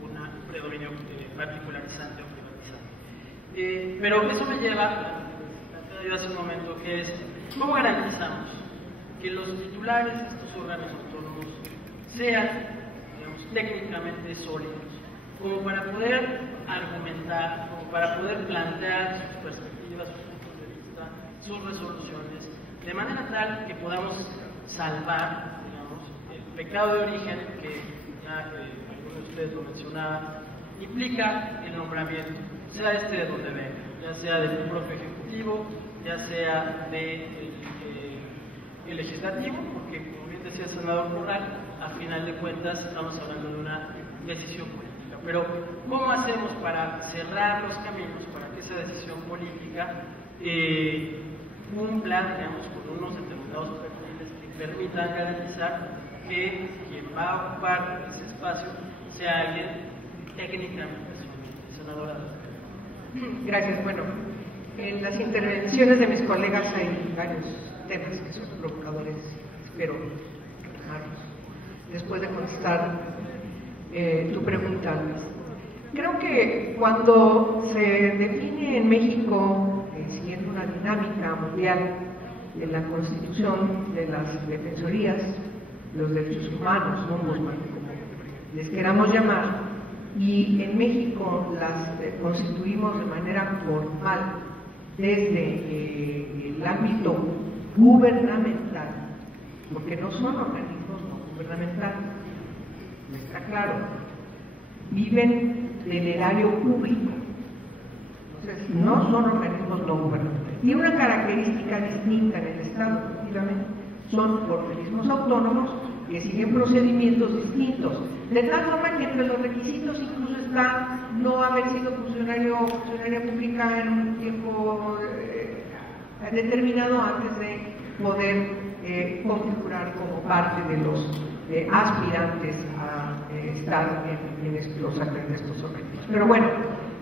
un predominio particularizante o privatizante. Pero eso me lleva a lo que hace un momento, que es cómo garantizamos que los titulares de estos órganos autónomos sean, digamos, técnicamente sólidos, como para poder argumentar, como para poder plantear sus perspectivas, sus puntos de vista, sus resoluciones, de manera tal que podamos salvar, digamos, el pecado de origen que ya algunos de ustedes lo mencionaban, implica el nombramiento, sea este de donde venga, ya sea del propio ejecutivo, ya sea del legislativo, porque como bien decía el senador Corral, a final de cuentas estamos hablando de una decisión política. Pero, ¿cómo hacemos para cerrar los caminos para que esa decisión política cumpla, digamos, con unos determinados perfiles que permitan garantizar que quien va a ocupar ese espacio sea alguien técnicamente suficiente? Senadora. Gracias. Bueno, en las intervenciones de mis colegas hay varios temas que son provocadores. Espero retomarlos después de contestar tu pregunta, Luis. Creo que cuando se define en México, siguiendo una dinámica mundial de la constitución de las defensorías, los derechos humanos, ¿no? Como les queramos llamar, y en México las constituimos de manera formal desde el ámbito gubernamental, porque no son organismos no gubernamentales, está claro, viven del erario público, entonces no son organismos no gubernamentales. Tiene una característica distinta en el Estado, efectivamente, son organismos autónomos que siguen procedimientos distintos, de tal forma que entre los requisitos incluso está no haber sido funcionaria pública en un tiempo determinado antes de poder configurar como parte de los aspirantes a estar en estos organismos. Pero bueno,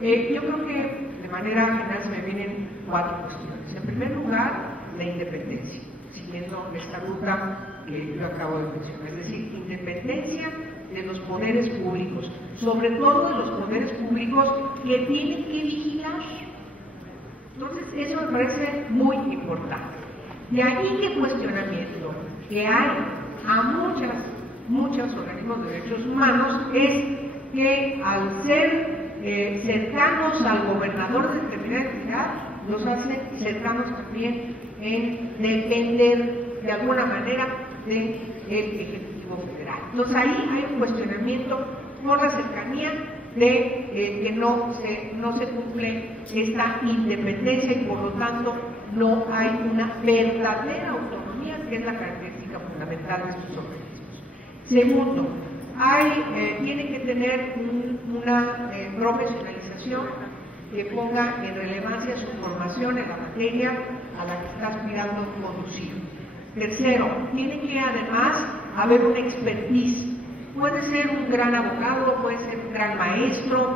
yo creo que de manera general se me vienen 4 cuestiones. En primer lugar, la independencia, siguiendo esta ruta que yo acabo de mencionar, es decir, independencia de los poderes públicos, sobre todo de los poderes públicos que tienen que vigilar. Entonces, eso me parece muy importante. De ahí que el cuestionamiento que hay a muchos organismos de derechos humanos es que al ser cercanos al gobernador de determinada entidad, los hace cercanos también en depender de alguna manera del Ejecutivo Federal. Entonces ahí hay un cuestionamiento por la cercanía de que no se cumple esta independencia y por lo tanto no hay una verdadera autonomía, que es la característica fundamental de estos organismos. Segundo, tiene que tener una profesionalización que ponga en relevancia su formación en la materia a la que está aspirando a conducir. Tercero, tiene que además haber una expertise. Puede ser un gran abogado, puede ser un gran maestro,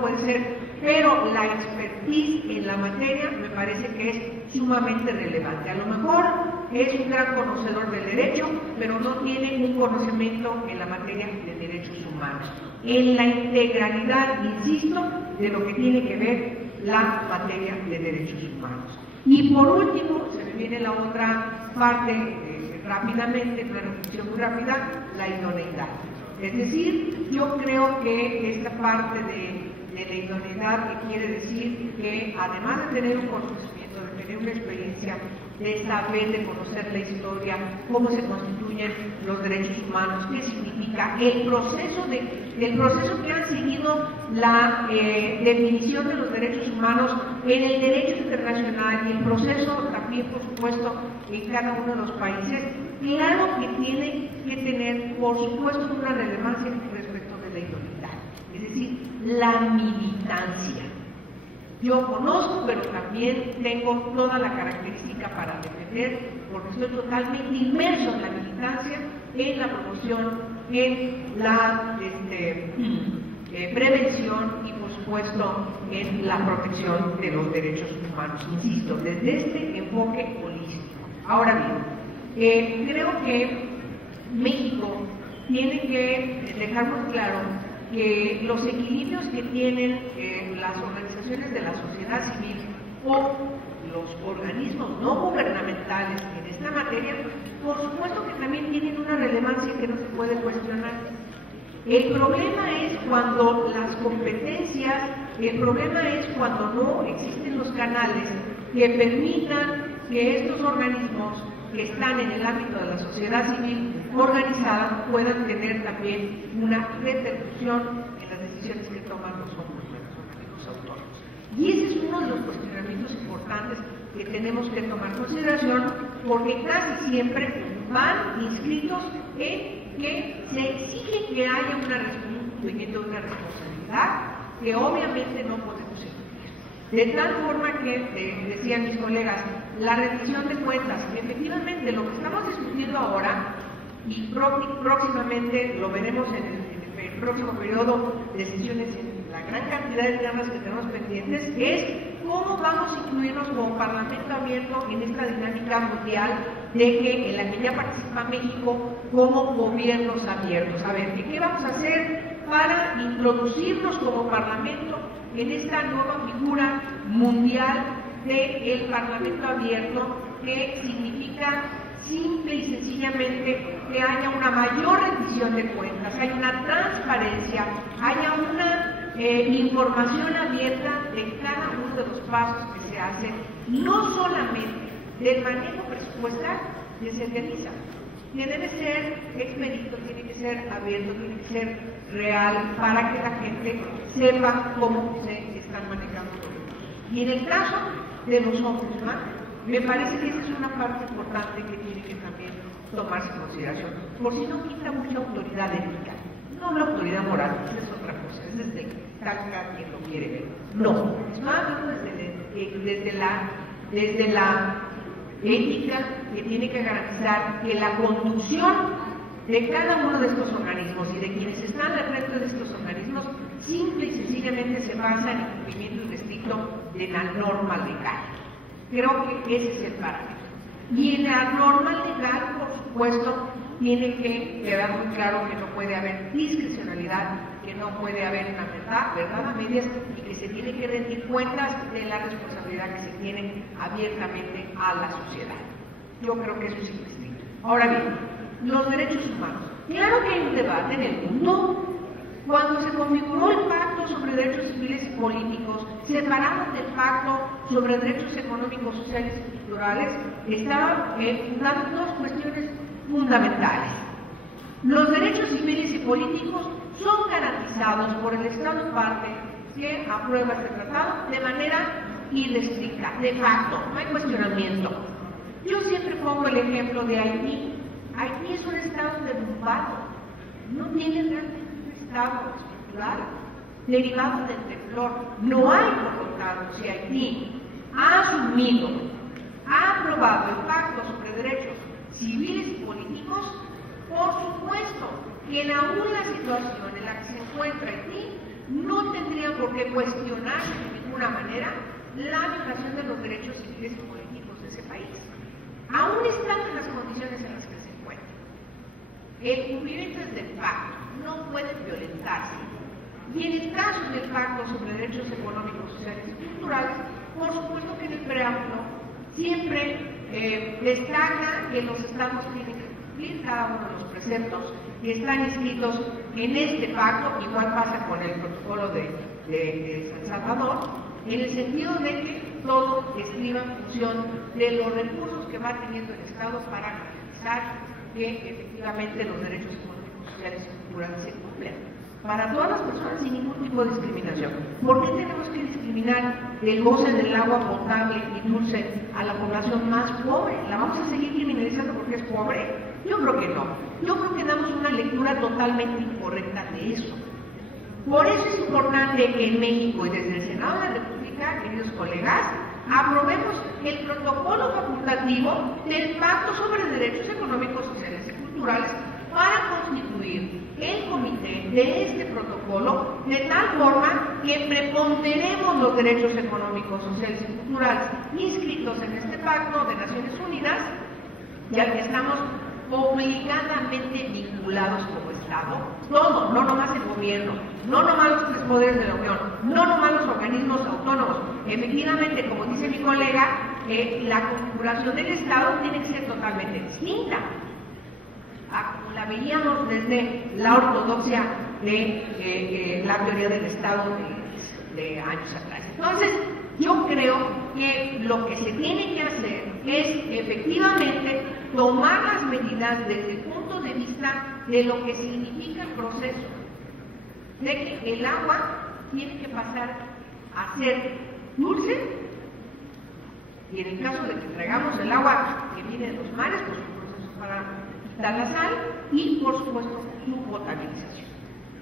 pero la expertise en la materia me parece que es sumamente relevante. A lo mejor es un gran conocedor del derecho, pero no tiene un conocimiento en la materia de derechos humanos. En la integralidad, insisto, de lo que tiene que ver la materia de derechos humanos. Y por último, se me viene la otra parte, rápidamente, una reflexión muy rápida, la idoneidad. Es decir, yo creo que esta parte de la idoneidad, que quiere decir que además de tener un conocimiento, de tener una experiencia de esta vez, de conocer la historia, cómo se constituyen los derechos humanos, qué significa el proceso que han seguido la definición de los derechos humanos en el derecho internacional y el proceso también, por supuesto, en cada uno de los países. Claro que tiene que tener, por supuesto, una relevancia respecto de la idoneidad, es decir, la militancia. Yo conozco, pero también tengo toda la característica para defender, porque estoy totalmente inmerso en la militancia, en la promoción, en la prevención y, por supuesto, en la protección de los derechos humanos. Insisto, desde este enfoque holístico. Ahora bien, creo que México tiene que dejar muy claro que los equilibrios que tienen las organizaciones de la sociedad civil o los organismos no gubernamentales en esta materia, por supuesto que también tienen una relevancia que no se puede cuestionar. El problema es cuando las competencias, el problema es cuando no existen los canales que permitan que estos organismos que están en el ámbito de la sociedad civil organizada puedan tener también una repercusión en las decisiones que toman los organismos autónomos. Y ese es uno de los cuestionamientos importantes que tenemos que tomar en consideración, porque casi siempre van inscritos en que se exige que haya un cumplimiento de una responsabilidad que obviamente no podemos eludir. De tal forma que, decían mis colegas, la rendición de cuentas, efectivamente lo que estamos discutiendo ahora y próximamente lo veremos en el próximo periodo de sesiones en la gran cantidad de temas que tenemos pendientes, es cómo vamos a incluirnos como Parlamento abierto en esta dinámica mundial de que en la que ya participa México como gobiernos abiertos. A ver, ¿qué vamos a hacer para introducirnos como Parlamento en esta nueva figura mundial del Parlamento abierto, que significa simple y sencillamente que haya una mayor rendición de cuentas, haya una transparencia, haya una información abierta de cada uno de los pasos que se hacen, no solamente del manejo presupuestal que se realiza, que debe ser expedito, tiene que ser abierto, tiene que ser real para que la gente sepa cómo se están manejando los recursos. Y en el caso de los ombudsman, me parece que esa es una parte importante que tiene que también tomarse en consideración, por si no quita mucha autoridad ética, no la autoridad moral, esa es otra cosa, es desde cada quien lo quiere ver. No, estoy hablando desde la ética que tiene que garantizar que la conducción de cada uno de estos organismos y de quienes están al frente de estos organismos simple y sencillamente se basa en el cumplimiento irrestricto de la norma legal. Creo que ese es el parámetro. Y en la norma legal, por supuesto, tiene que quedar muy claro que no puede haber discrecionalidad, que no puede haber una verdad a medias y que se tiene que rendir cuentas de la responsabilidad que se tiene abiertamente a la sociedad. Yo creo que eso es irrestricto. Ahora bien, los derechos humanos. Claro que hay un debate en el mundo. Cuando se configuró el Pacto sobre Derechos Civiles y Políticos, separados del Pacto sobre Derechos Económicos, Sociales y Culturales, estaban fundadas dos cuestiones fundamentales. Los derechos civiles y políticos son garantizados por el Estado parte que aprueba este tratado de manera irrestricta, de facto, no hay cuestionamiento. Yo siempre pongo el ejemplo de Haití. Haití es un Estado derrumbado, no tiene realmente un Estado estructural derivado del temblor. No hay, por lo tanto, si Haití ha asumido, ha aprobado el Pacto sobre Derechos Civiles y Políticos, por supuesto que en aún la situación en la que se encuentra Haití no tendría por qué cuestionarse de ninguna manera la violación de los derechos civiles y políticos de ese país, aún estando en las condiciones en las que se encuentra. El cumplimiento del pacto no puede violentarse. Y en el caso del Pacto sobre Derechos Económicos, Sociales y Culturales, por supuesto que en el preámbulo siempre destaca que los estados tienen que cumplir cada uno de los preceptos que están inscritos en este pacto. Igual pasa con el protocolo de San Salvador, en el sentido de que todo escriba en función de los recursos que va teniendo el Estado para garantizar que efectivamente los derechos económicos, sociales y culturales se cumplen para todas las personas sin ningún tipo de discriminación. ¿Por qué tenemos que discriminar el goce del agua potable y dulce a la población más pobre? ¿La vamos a seguir criminalizando porque es pobre? Yo creo que no. Yo creo que damos una lectura totalmente incorrecta de eso. Por eso es importante que en México y desde el Senado de la República, queridos colegas, aprobemos el protocolo facultativo del Pacto sobre Derechos Económicos, Sociales y Culturales para constituir el comité de este protocolo de tal forma que preponderemos los derechos económicos, sociales y culturales inscritos en este pacto de Naciones Unidas y al que estamos obligadamente vinculados como Estado, todo, no nomás el gobierno, no nomás los tres poderes de la Unión, no nomás los organismos autónomos. Efectivamente, como dice mi colega, la configuración del Estado tiene que ser totalmente distinta a como la veíamos desde la ortodoxia de la teoría del Estado de años atrás. Entonces, yo creo que lo que se tiene que hacer es efectivamente tomar las medidas desde el punto de vista de lo que significa el proceso, de que el agua tiene que pasar a ser dulce, y en el caso de que traigamos el agua que viene de los mares, pues un proceso para quita la sal y, por supuesto, su potabilización,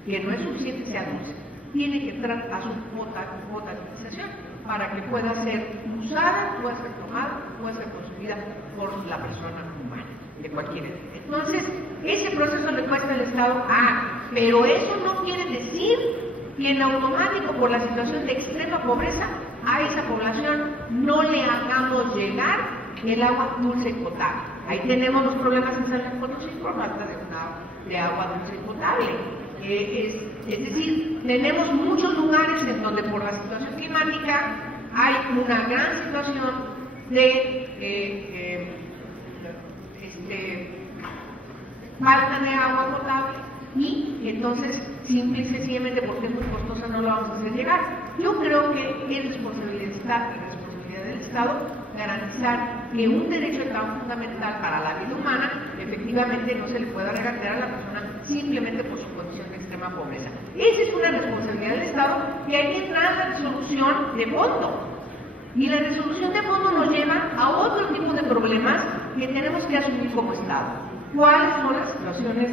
que no es suficiente sea dulce, tiene que entrar a su potabilización para que pueda ser usada, pueda ser tomada, pueda ser consumida por la persona humana, de cualquier edad. Entonces, ese proceso le cuesta al Estado, pero eso no quiere decir que en automático, por la situación de extrema pobreza, a esa población no le hagamos llegar el agua dulce y potable. Ahí tenemos los problemas en San Luis Potosí por falta de agua dulce y potable. Es decir, tenemos muchos lugares en donde por la situación climática hay una gran situación de falta de agua potable y entonces simple y sencillamente porque es muy costosa no lo vamos a hacer llegar. Yo creo que es responsabilidad del Estado garantizar que un derecho tan fundamental para la vida humana efectivamente no se le pueda regatear a la persona simplemente por su condición de extrema pobreza. Esa es una responsabilidad del Estado y hay que entrar a la resolución de fondo. Y la resolución de fondo nos lleva a otro tipo de problemas que tenemos que asumir como Estado. ¿Cuáles son las situaciones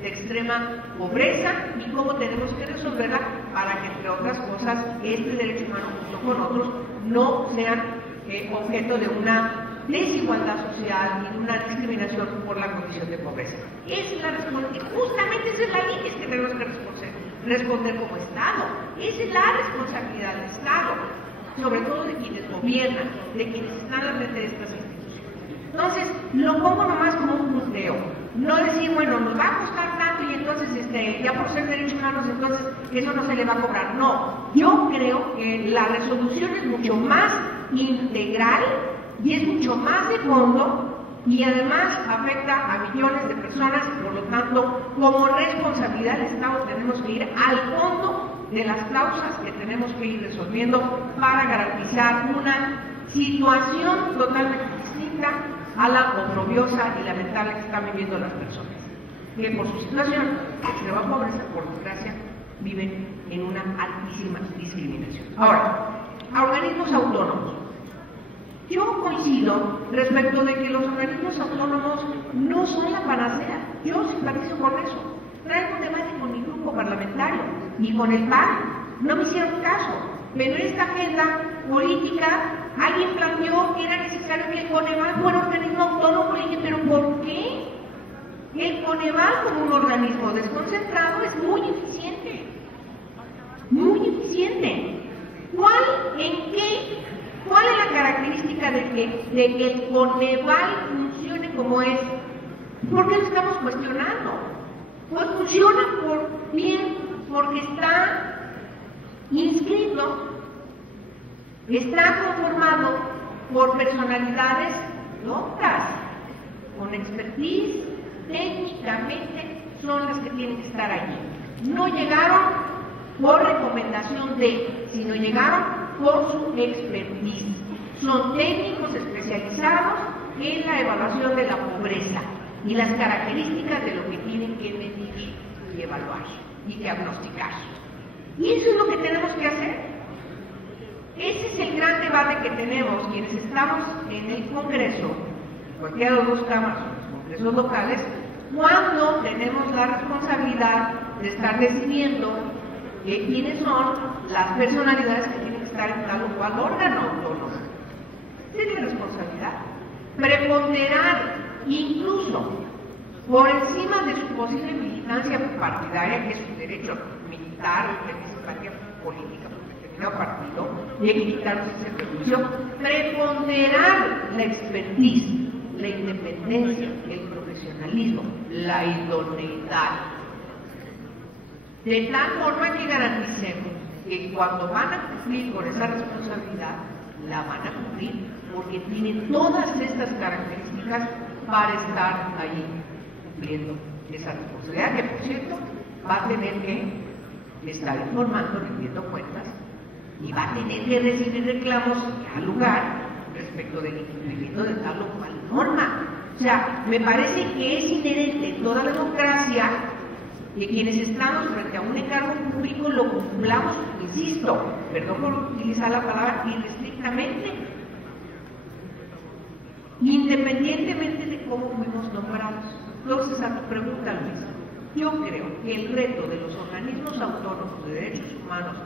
de extrema pobreza y cómo tenemos que resolverla para que, entre otras cosas, este derecho humano junto con otros no sean objeto de una desigualdad social y de una discriminación por la condición de pobreza? Esa es la respuesta, y justamente esa es la línea que tenemos que responder como Estado. Esa es la responsabilidad del Estado, sobre todo de quienes gobiernan, de quienes están al frente de estas instituciones. Entonces, lo pongo nomás como un punteo. No decir, bueno, nos va a costar tanto y entonces ya por ser derechos humanos, entonces eso no se le va a cobrar. No, yo creo que la resolución es mucho más integral y es mucho más de fondo y además afecta a millones de personas y por lo tanto, como responsabilidad del Estado tenemos que ir al fondo de las causas que tenemos que ir resolviendo para garantizar una situación totalmente distinta a la oprobiosa y lamentable que están viviendo las personas, que por su situación de extrema pobreza, por desgracia, viven en una altísima discriminación. Ahora, a organismos autónomos. Yo coincido respecto de que los organismos autónomos no son la panacea. Yo simpatizo con eso. Traigo un debate con mi grupo parlamentario y con el PAN. No me hicieron caso. Pero en esta agenda política alguien planteó que era necesario que el Coneval fuera un organismo autónomo. Y dije, ¿pero por qué? El Coneval, como un organismo desconcentrado, es muy eficiente. Muy eficiente. ¿Cuál es la característica de que el Coneval funcione como es? ¿Por qué lo estamos cuestionando? Pues funciona bien porque está inscrito, está conformado por personalidades doctas, con expertise, técnicamente son las que tienen que estar allí. No llegaron por recomendación sino llegaron por su expertise. Son técnicos especializados en la evaluación de la pobreza y las características de lo que tienen que medir y evaluar y diagnosticar. Y eso es lo que tenemos que hacer. Ese es el gran debate que tenemos quienes estamos en el Congreso, cualquiera de las dos cámaras, los congresos locales, cuando tenemos la responsabilidad de estar decidiendo quiénes son las personalidades que tienen que estar en tal o cual órgano autónomo. Esa es la responsabilidad. Preponderar incluso por encima de su posible militancia partidaria, que es un derecho militar, que es simpatía política por determinado partido, y hay que quitarnos ese prejuicio, preponderar la expertise, la independencia, el profesionalismo, la idoneidad, de tal forma que garanticemos que cuando van a cumplir con esa responsabilidad, la van a cumplir porque tienen todas estas características para estar ahí cumpliendo esa responsabilidad, que por cierto va a tener que estar informando, rindiendo cuentas y va a tener que recibir reclamos al lugar respecto del incumplimiento de tal o cual norma. O sea, me parece que es inherente en toda la democracia que quienes estamos frente a un encargo público lo cumplamos, insisto, perdón por utilizar la palabra irrestrictamente, independientemente de cómo fuimos nombrados. Entonces, a tu pregunta, Luis, yo creo que el reto de los organismos autónomos de derechos humanos,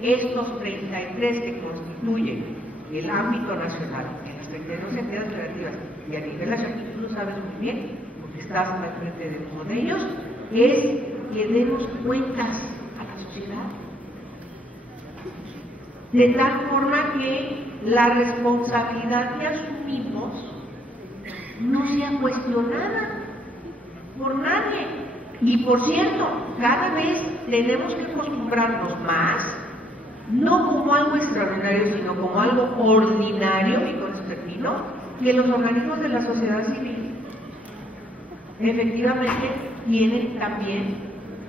estos 33 que constituyen el ámbito nacional, en las 32 entidades federativas y a nivel nacional, y tú lo sabes muy bien, porque estás al frente de uno de ellos, es que demos cuentas a la sociedad. De tal forma que la responsabilidad que asumimos no sea cuestionada por nadie. Y por cierto, cada vez tenemos que acostumbrarnos más, no como algo extraordinario, sino como algo ordinario y concertino, que los organismos de la sociedad civil efectivamente tienen también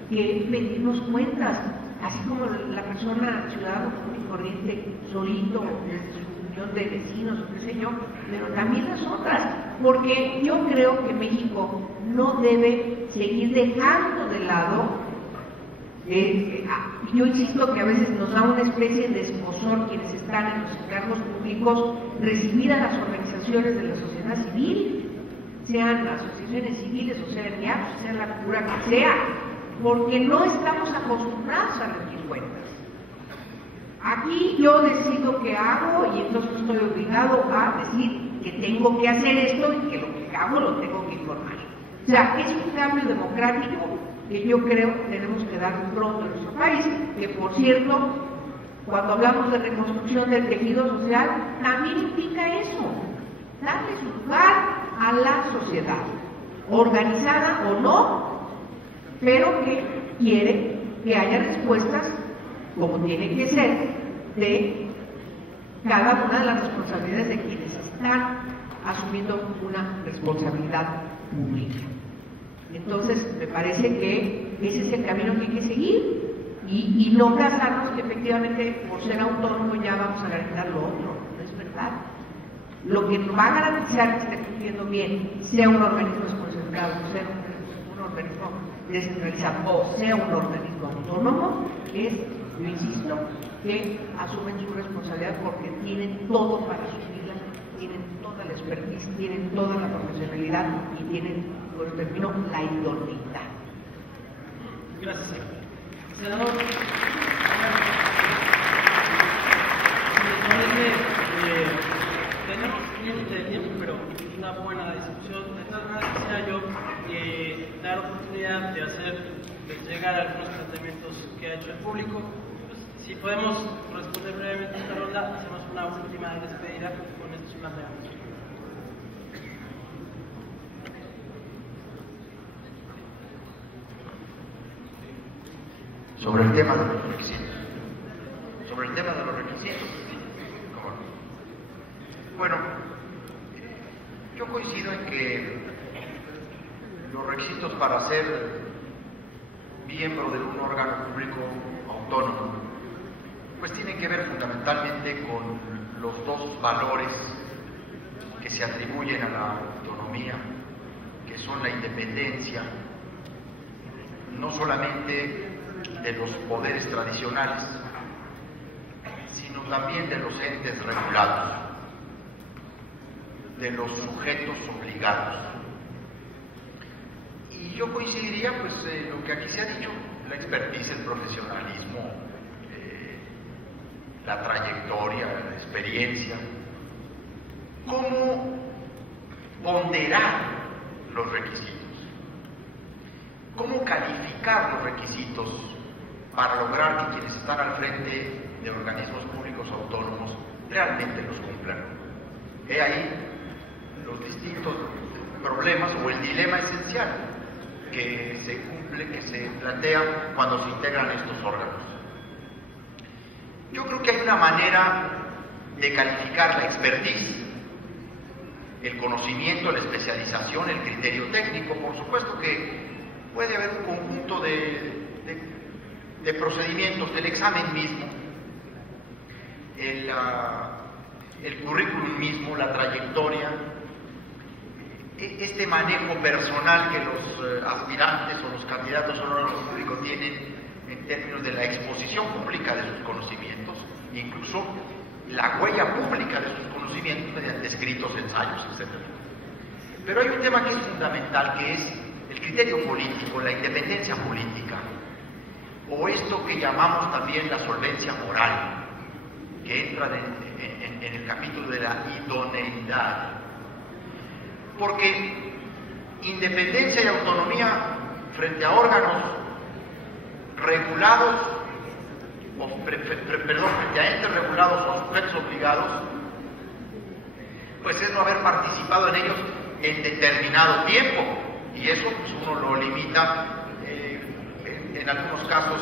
que pedirnos cuentas, así como la persona ciudadano común y corriente solito desde su unión de vecinos o qué sé yo, pero también las otras, porque yo creo que México no debe seguir dejando de lado, yo insisto que a veces nos da una especie de escozor quienes están en los cargos públicos recibir a las organizaciones de la sociedad civil, sean asociaciones civiles o sean IAPS, o sea la figura que sea, porque no estamos acostumbrados a rendir cuentas. Aquí yo decido qué hago y entonces estoy obligado a decir que tengo que hacer esto y que lo que hago lo tengo que informar. O sea, es un cambio democrático que yo creo que tenemos que dar pronto en nuestro país, que por cierto, cuando hablamos de reconstrucción del tejido social, también implica eso, darle su lugar a la sociedad, organizada o no, pero que quiere que haya respuestas, como tiene que ser, de cada una de las responsabilidades de quienes están asumiendo una responsabilidad pública. Entonces, me parece que ese es el camino que hay que seguir y no casarnos que efectivamente por ser autónomo ya vamos a garantizar lo otro. No es verdad. Lo que nos va a garantizar que esté cumpliendo bien, sea un organismo desconcentrado, sea un organismo descentralizado o sea un organismo autónomo, es, yo insisto, que asumen su responsabilidad porque tienen todo para asumirla, tienen toda la expertise, tienen toda la profesionalidad y tienen, por término, la idoneidad. Gracias, senador. Tenemos límite de tiempo, pero una buena discusión. De todas maneras, quisiera yo dar oportunidad de hacer llegar algunos planteamientos que ha hecho el público. Pues, si podemos responder brevemente esta ronda, hacemos una última despedida con estos planteamientos. Sobre el tema de los requisitos. Sobre el tema de los requisitos. Bueno, yo coincido en que los requisitos para ser miembro de un órgano público autónomo, pues tienen que ver fundamentalmente con los dos valores que se atribuyen a la autonomía, que son la independencia, no solamente de los poderes tradicionales, sino también de los entes regulados, de los sujetos obligados. Y yo coincidiría, pues, lo que aquí se ha dicho, la expertise, el profesionalismo, la trayectoria, la experiencia. ¿Cómo ponderar los requisitos? ¿Cómo calificar los requisitos para lograr que quienes están al frente de organismos públicos autónomos realmente los cumplan? He ahí los distintos problemas o el dilema esencial que se cumple, que se plantea cuando se integran estos órganos. Yo creo que hay una manera de calificar la expertise, el conocimiento, la especialización, el criterio técnico. Por supuesto que puede haber un conjunto de procedimientos del examen mismo, el currículum mismo, la trayectoria, este manejo personal que los aspirantes o los candidatos a un órgano público tienen en términos de la exposición pública de sus conocimientos, incluso la huella pública de sus conocimientos mediante escritos, ensayos, etc. Pero hay un tema que es fundamental, que es el criterio político, la independencia política, o esto que llamamos también la solvencia moral, que entra en el capítulo de la idoneidad. Porque independencia y autonomía frente a órganos regulados, frente a entes regulados o sujetos obligados, pues es no haber participado en ellos en determinado tiempo, y eso pues uno lo limita en algunos casos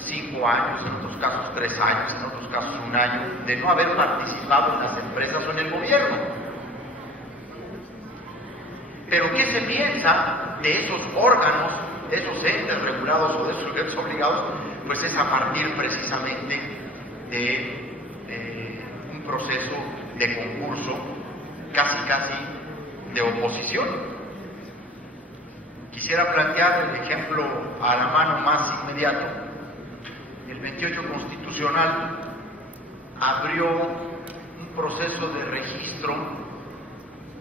5 años, en otros casos 3 años, en otros casos 1 año, de no haber participado en las empresas o en el gobierno. Pero ¿qué se piensa de esos órganos, de esos entes regulados o de esos sujetos obligados? Pues es a partir precisamente de un proceso de concurso, casi de oposición. Quisiera plantear el ejemplo a la mano más inmediato. El 28 Constitucional abrió un proceso de registro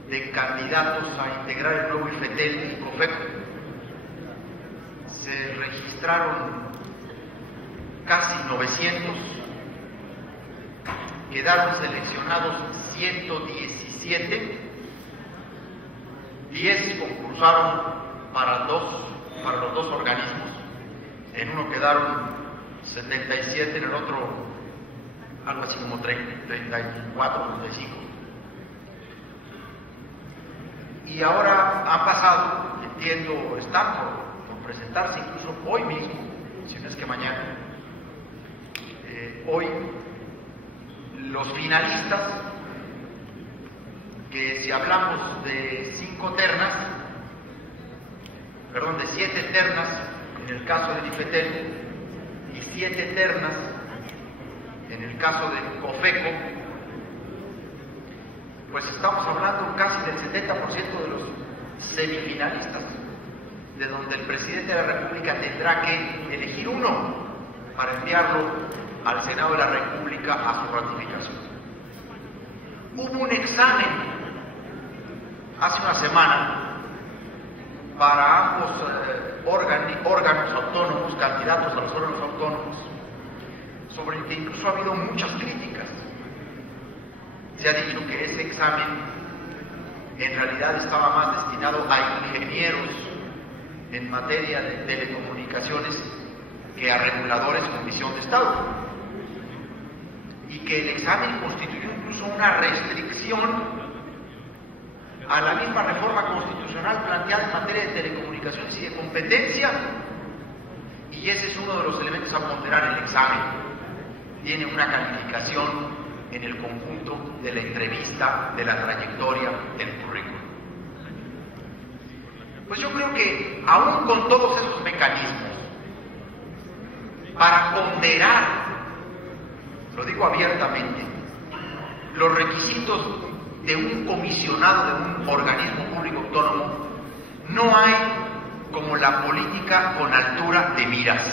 de candidatos a integrar el nuevo IFETEL y COFECO. Se registraron casi 900, quedaron seleccionados 117, 10 concursaron para los dos organismos, en uno quedaron 77, en el otro algo así como 34, 35. Y ahora han pasado, entiendo, están por presentarse incluso hoy mismo, si no es que mañana. Hoy los finalistas, que si hablamos de 7 ternas en el caso del IFETEL y 7 ternas en el caso del COFECO, pues estamos hablando casi del 70% de los semifinalistas, de donde el presidente de la República tendrá que elegir uno para enviarlo al Senado de la República a su ratificación. Hubo un examen hace una semana para ambos órganos autónomos, candidatos a los órganos autónomos, sobre el que incluso ha habido muchas críticas. Se ha dicho que ese examen en realidad estaba más destinado a ingenieros en materia de telecomunicaciones que a reguladores con visión de Estado, y que el examen constituyó incluso una restricción a la misma reforma constitucional planteada en materia de telecomunicaciones y de competencia, y ese es uno de los elementos a ponderar en el examen. Tiene una calificación en el conjunto de la entrevista, de la trayectoria, del currículum. Pues yo creo que aún con todos esos mecanismos, para ponderar, lo digo abiertamente, los requisitos de un comisionado de un organismo público autónomo, no hay como la política con altura de miras.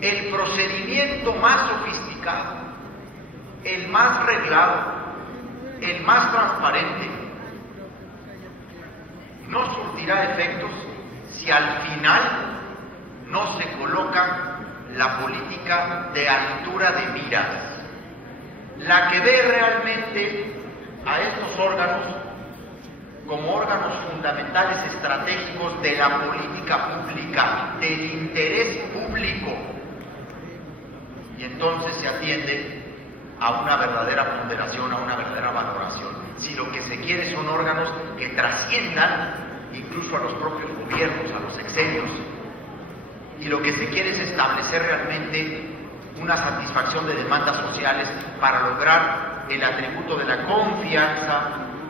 El procedimiento más sofisticado, el más reglado, el más transparente, no surtirá efectos si al final no se coloca la política de altura de miras, la que ve realmente a estos órganos como órganos fundamentales estratégicos de la política pública, del interés público, y entonces se atiende a una verdadera ponderación, a una verdadera valoración. Si lo que se quiere son órganos que trasciendan incluso a los propios gobiernos, a los sexenios, y lo que se quiere es establecer realmente una satisfacción de demandas sociales para lograr el atributo de la confianza,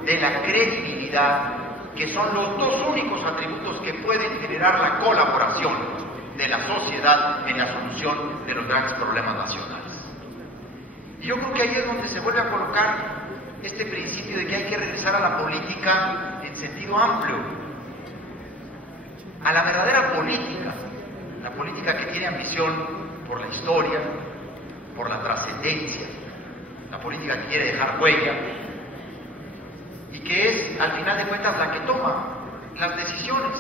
de la credibilidad, que son los dos únicos atributos que pueden generar la colaboración de la sociedad en la solución de los grandes problemas nacionales. Y yo creo que ahí es donde se vuelve a colocar este principio de que hay que regresar a la política en sentido amplio, a la verdadera política, la política que tiene ambición por la historia, por la trascendencia, la política que quiere dejar huella, y que es, al final de cuentas, la que toma las decisiones.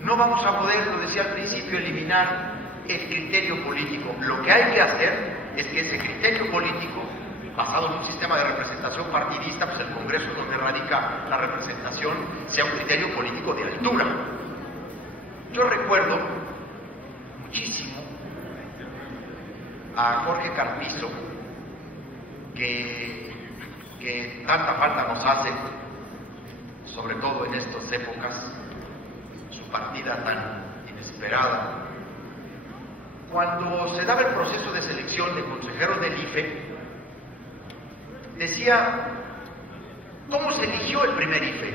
No vamos a poder, lo decía al principio, eliminar el criterio político. Lo que hay que hacer es que ese criterio político, basado en un sistema de representación partidista, pues el Congreso donde radica la representación, sea un criterio político de altura. Yo recuerdo muchísimo a Jorge Carpizo, que tanta falta nos hace, sobre todo en estas épocas, su partida tan inesperada. Cuando se daba el proceso de selección de consejeros del IFE, decía, ¿cómo se eligió el primer IFE?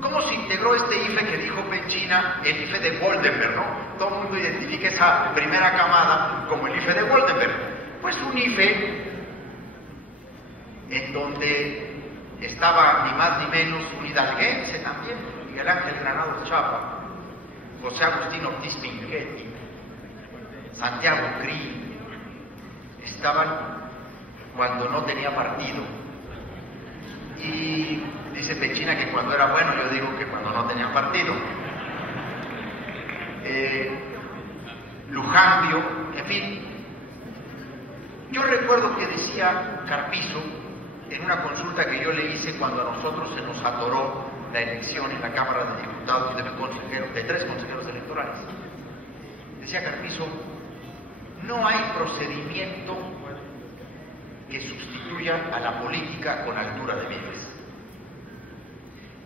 ¿Cómo se integró este IFE que dijo Penchina, el IFE de Goldenberg, ¿no? Todo el mundo identifica esa primera camada como el IFE de Goldenberg. Pues un IFE en donde estaba ni más ni menos un hidalguense también, Miguel Ángel Granados Chapa, José Agustín Ortiz Pinchetti, Santiago Krill, estaban cuando no tenía partido. Y dice Penchina que cuando era bueno, yo digo que cuando no tenía partido. Lujambio, en fin. Yo recuerdo que decía Carpizo en una consulta que yo le hice cuando a nosotros se nos atoró la elección en la Cámara de Diputados de 3 consejeros electorales. Decía Carpizo, no hay procedimiento que sustituya a la política con altura de miras.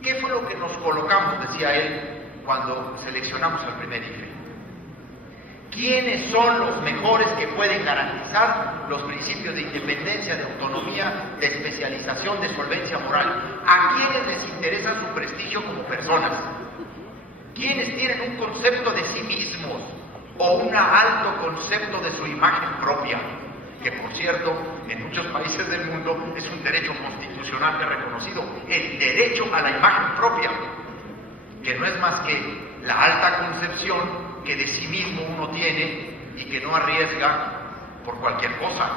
¿Qué fue lo que nos colocamos, decía él, cuando seleccionamos al primer IFE? ¿Quiénes son los mejores que pueden garantizar los principios de independencia, de autonomía, de especialización, de solvencia moral? ¿A quiénes les interesa su prestigio como personas? ¿Quiénes tienen un concepto de sí mismos o un alto concepto de su imagen propia? Que, por cierto, en muchos países del mundo es un derecho constitucional reconocido, el derecho a la imagen propia, que no es más que la alta concepción que de sí mismo uno tiene y que no arriesga por cualquier cosa,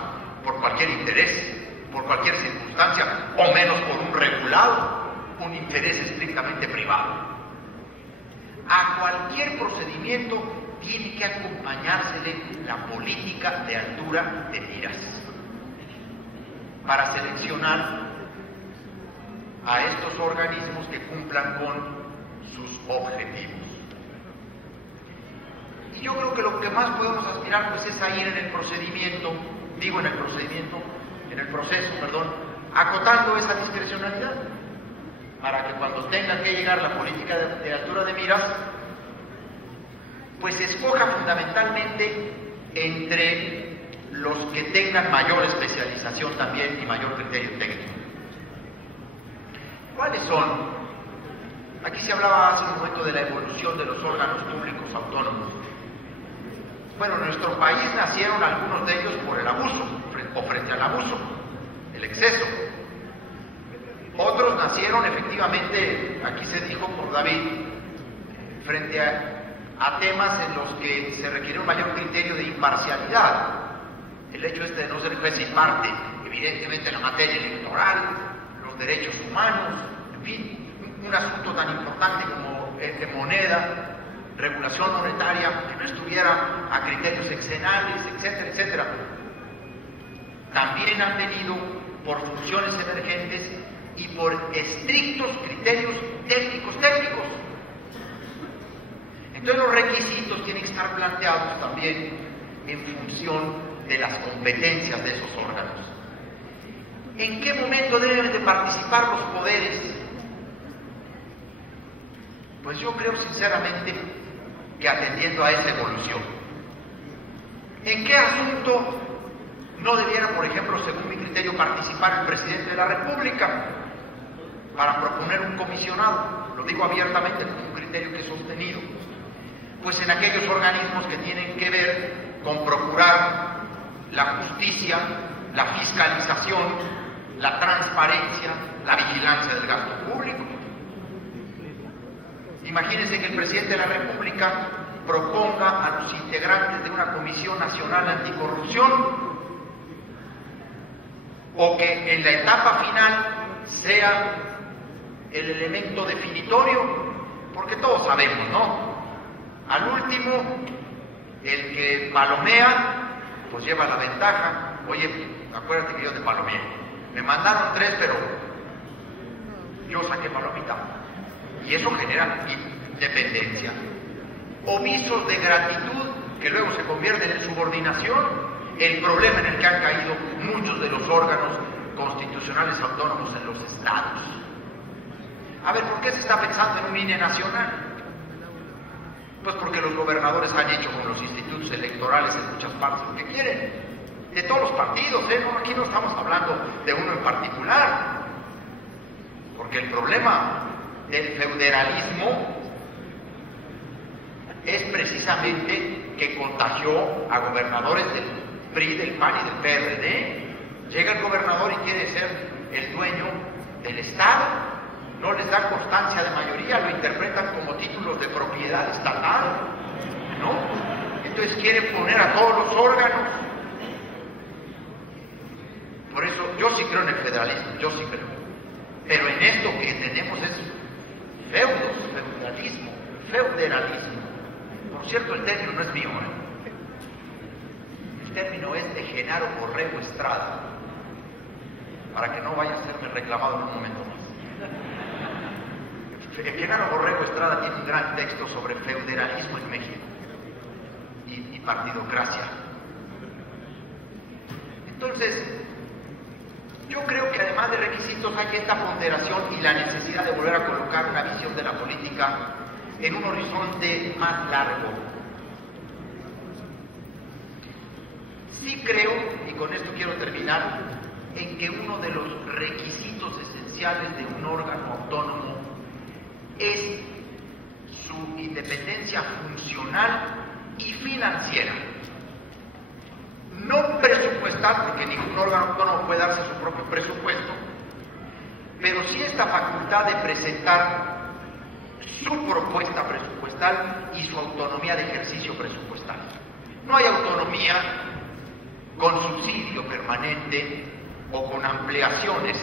por cualquier interés, por cualquier circunstancia, o menos por un regulado, un interés estrictamente privado. A cualquier procedimiento tiene que acompañársele la política de altura de miras para seleccionar a estos organismos que cumplan con sus objetivos. Y yo creo que lo que más podemos aspirar pues es a ir en el proceso, acotando esa discrecionalidad, para que cuando tenga que llegar la política de altura de miras, pues se escoja fundamentalmente entre los que tengan mayor especialización también y mayor criterio técnico. ¿Cuáles son? Aquí se hablaba hace un momento de la evolución de los órganos públicos autónomos. Bueno, en nuestro país nacieron algunos de ellos por el abuso, o frente al abuso, el exceso. Otros nacieron efectivamente, aquí se dijo por David, frente a temas en los que se requiere un mayor criterio de imparcialidad. El hecho de no ser juez y parte, evidentemente la materia electoral, los derechos humanos, en fin, un asunto tan importante como el de moneda, regulación monetaria, que no estuviera a criterios sexenales, etcétera, etcétera. También han venido por funciones emergentes y por estrictos criterios técnicos. Entonces los requisitos tienen que estar planteados también en función de las competencias de esos órganos. ¿En qué momento deben de participar los poderes? Pues yo creo sinceramente que atendiendo a esa evolución. ¿En qué asunto no debiera, por ejemplo, según mi criterio, participar el presidente de la República para proponer un comisionado? Lo digo abiertamente, como un criterio que he sostenido. Pues en aquellos organismos que tienen que ver con procurar la justicia, la fiscalización, la transparencia, la vigilancia del gasto público. Imagínense que el presidente de la República proponga a los integrantes de una Comisión Nacional Anticorrupción o que en la etapa final sea el elemento definitorio, porque todos sabemos, ¿no? Al último, el que palomea, pues lleva la ventaja. Oye, acuérdate que yo te palomeé. Me mandaron 3, pero yo saqué palomita. Y eso genera dependencia. Omisos de gratitud que luego se convierten en subordinación. El problema en el que han caído muchos de los órganos constitucionales autónomos en los estados. A ver, ¿por qué se está pensando en un INE nacional? Pues porque los gobernadores han hecho con los institutos electorales en muchas partes lo que quieren. De todos los partidos, no, aquí no estamos hablando de uno en particular. Porque el problema del federalismo es precisamente que contagió a gobernadores del PRI, del PAN y del PRD. Llega el gobernador y quiere ser el dueño del Estado, no les da constancia de mayoría, lo interpretan como títulos de propiedad estatal, ¿no? Entonces quieren poner a todos los órganos. Por eso yo sí creo en el federalismo, yo sí creo. Pero en esto que tenemos es feudalismo. Por cierto, el término no es mío, El término es de Genaro Borrego Estrada, para que no vaya a serme reclamado en un momento más. Genaro Borrego Estrada tiene un gran texto sobre feudalismo en México y partidocracia. Entonces, yo creo que además de requisitos hay esta ponderación y la necesidad de volver a colocar una visión de la política en un horizonte más largo. Sí creo, y con esto quiero terminar, en que uno de los requisitos esenciales de un órgano autónomo es su independencia funcional y financiera. No presupuestal, porque ningún órgano autónomo puede darse su propio presupuesto, pero sí esta facultad de presentar su propuesta presupuestal y su autonomía de ejercicio presupuestal. No hay autonomía con subsidio permanente o con ampliaciones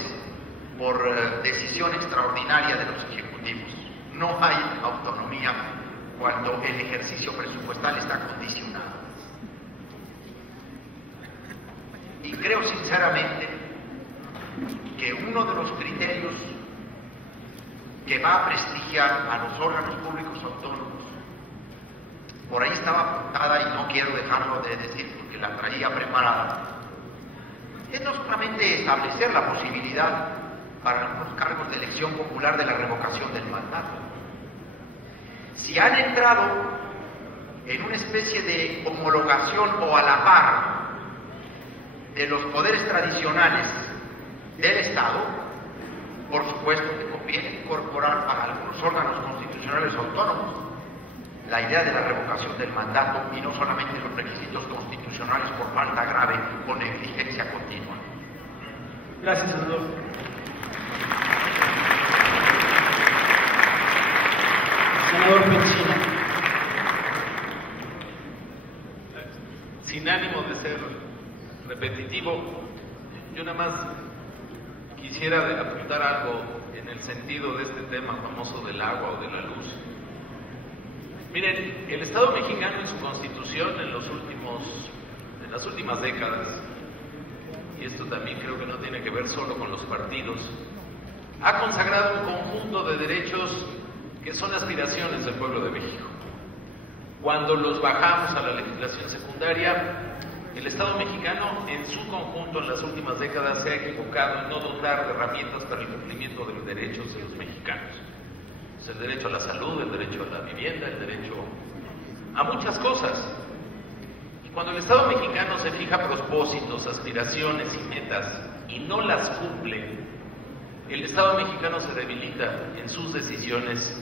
por decisión extraordinaria de los ejecutivos. No hay autonomía cuando el ejercicio presupuestal está condicionado. Y creo sinceramente que uno de los criterios que va a prestigiar a los órganos públicos autónomos, por ahí estaba apuntada y no quiero dejarlo de decir porque la traía preparada, es no solamente establecer la posibilidad para algunos cargos de elección popular de la revocación del mandato. Si han entrado en una especie de homologación o a la par de los poderes tradicionales del Estado, por supuesto que conviene incorporar para algunos órganos constitucionales autónomos la idea de la revocación del mandato y no solamente los requisitos constitucionales por falta grave o negligencia continua. Gracias, senador. Senador Peña. Sin ánimo de ser repetitivo, yo nada más quisiera apuntar algo en el sentido de este tema famoso del agua o de la luz. Miren, el Estado mexicano en su Constitución en las últimas décadas, y esto también creo que no tiene que ver solo con los partidos, ha consagrado un conjunto de derechos que son aspiraciones del pueblo de México. Cuando los bajamos a la legislación secundaria, el Estado mexicano en su conjunto en las últimas décadas se ha equivocado en no dotar de herramientas para el cumplimiento de los derechos de los mexicanos. Es el derecho a la salud, el derecho a la vivienda, el derecho a muchas cosas. Y cuando el Estado mexicano se fija propósitos, aspiraciones y metas y no las cumple, el Estado mexicano se debilita en sus decisiones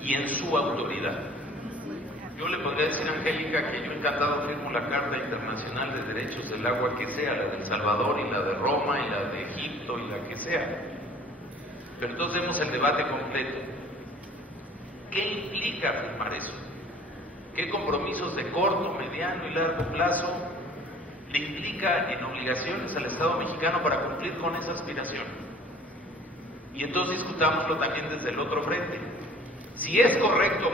y en su autoridad. Yo le podría decir a Angélica que yo encantado firmo la Carta Internacional de Derechos del Agua que sea, la de El Salvador y la de Roma y la de Egipto y la que sea. Pero entonces demos el debate completo. ¿Qué implica firmar eso? ¿Qué compromisos de corto, mediano y largo plazo le implica en obligaciones al Estado mexicano para cumplir con esa aspiración. Y entonces discutámoslo también desde el otro frente. Si es correcto,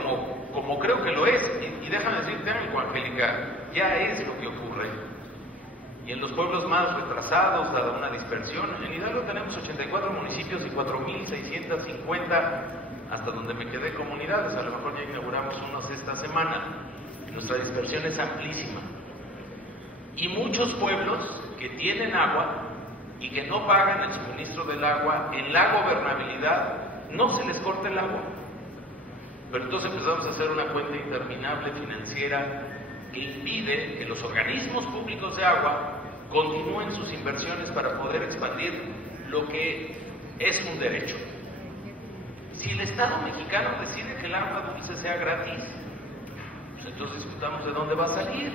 como creo que lo es, y déjame decirte algo, Angélica, ya es lo que ocurre. Y en los pueblos más retrasados, dada una dispersión, en Hidalgo tenemos 84 municipios y 4.650, hasta donde me quedé, comunidades. A lo mejor ya inauguramos unos esta semana. Nuestra dispersión es amplísima. Y muchos pueblos que tienen agua y que no pagan el suministro del agua, en la gobernabilidad no se les corta el agua. Pero entonces empezamos a hacer una cuenta interminable financiera que impide que los organismos públicos de agua continúen sus inversiones para poder expandir lo que es un derecho. Si el Estado mexicano decide que el agua dulce sea gratis, pues entonces discutamos de dónde va a salir.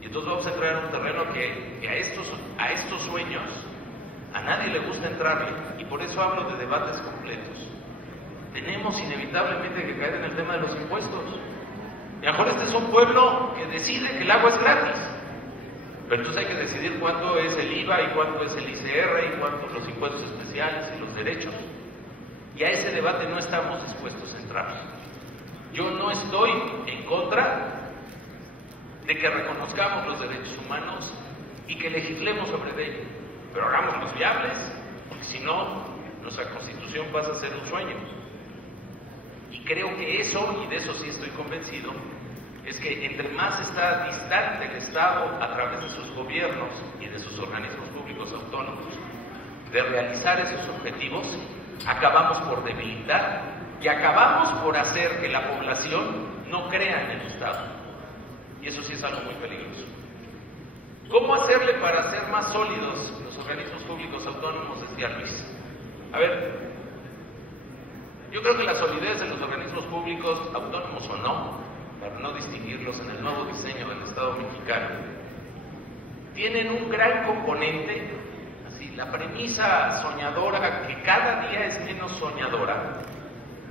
Y entonces vamos a crear un terreno que a estos sueños a nadie le gusta entrarle, y por eso hablo de debates completos. Tenemos inevitablemente que caer en el tema de los impuestos. Y a lo mejor este es un pueblo que decide que el agua es gratis, pero entonces hay que decidir cuánto es el IVA y cuánto es el ICR y cuántos los impuestos especiales y los derechos. Y a ese debate no estamos dispuestos a entrar. Yo no estoy en contra de que reconozcamos los derechos humanos y que legislemos sobre ellos, pero hagámoslos viables, porque si no, nuestra Constitución pasa a ser un sueño. Y creo que eso, y de eso sí estoy convencido, es que entre más está distante el Estado a través de sus gobiernos y de sus organismos públicos autónomos de realizar esos objetivos, acabamos por debilitar y acabamos por hacer que la población no crea en el Estado. Y eso sí es algo muy peligroso. ¿Cómo hacerle para ser más sólidos los organismos públicos autónomos? Decía Luis. A ver, yo creo que la solidez de los organismos públicos, autónomos o no, para no distinguirlos en el nuevo diseño del Estado mexicano, tienen un gran componente, así, la premisa soñadora, que cada día es menos soñadora,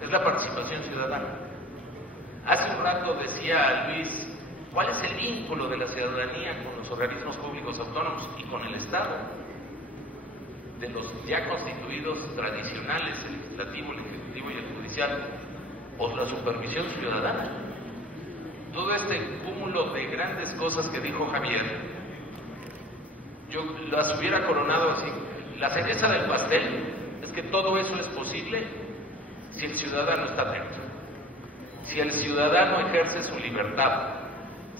es la participación ciudadana. Hace un rato decía Luis, ¿cuál es el vínculo de la ciudadanía con los organismos públicos autónomos y con el Estado? De los ya constituidos tradicionales, el legislativo, el ejecutivo y el judicial, o la supervisión ciudadana. Todo este cúmulo de grandes cosas que dijo Javier, yo las hubiera coronado así. La cereza del pastel es que todo eso es posible si el ciudadano está atento, si el ciudadano ejerce su libertad,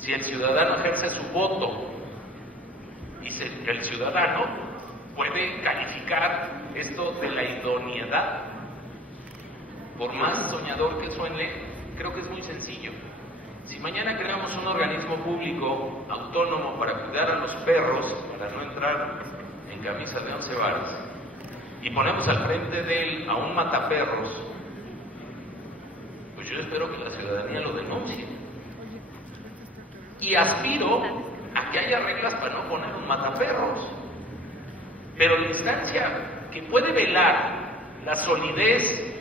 si el ciudadano ejerce su voto, y el ciudadano puede calificar esto de la idoneidad. Por más soñador que suene, creo que es muy sencillo. Si mañana creamos un organismo público autónomo para cuidar a los perros, para no entrar en camisa de 11 varas, y ponemos al frente de él a un mataperros, pues yo espero que la ciudadanía lo denuncie. Y aspiro a que haya reglas para no poner un mataperros. Pero la instancia que puede velar la solidez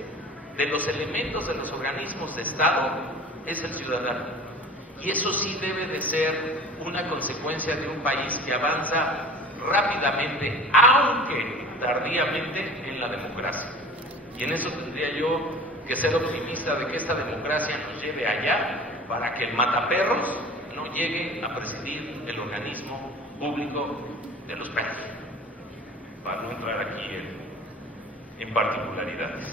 de los elementos de los organismos de Estado es el ciudadano. Y eso sí debe de ser una consecuencia de un país que avanza rápidamente, aunque tardíamente, en la democracia. Y en eso tendría yo que ser optimista de que esta democracia nos lleve allá para que el mataperros no llegue a presidir el organismo público de los perros, para no entrar aquí en particularidades.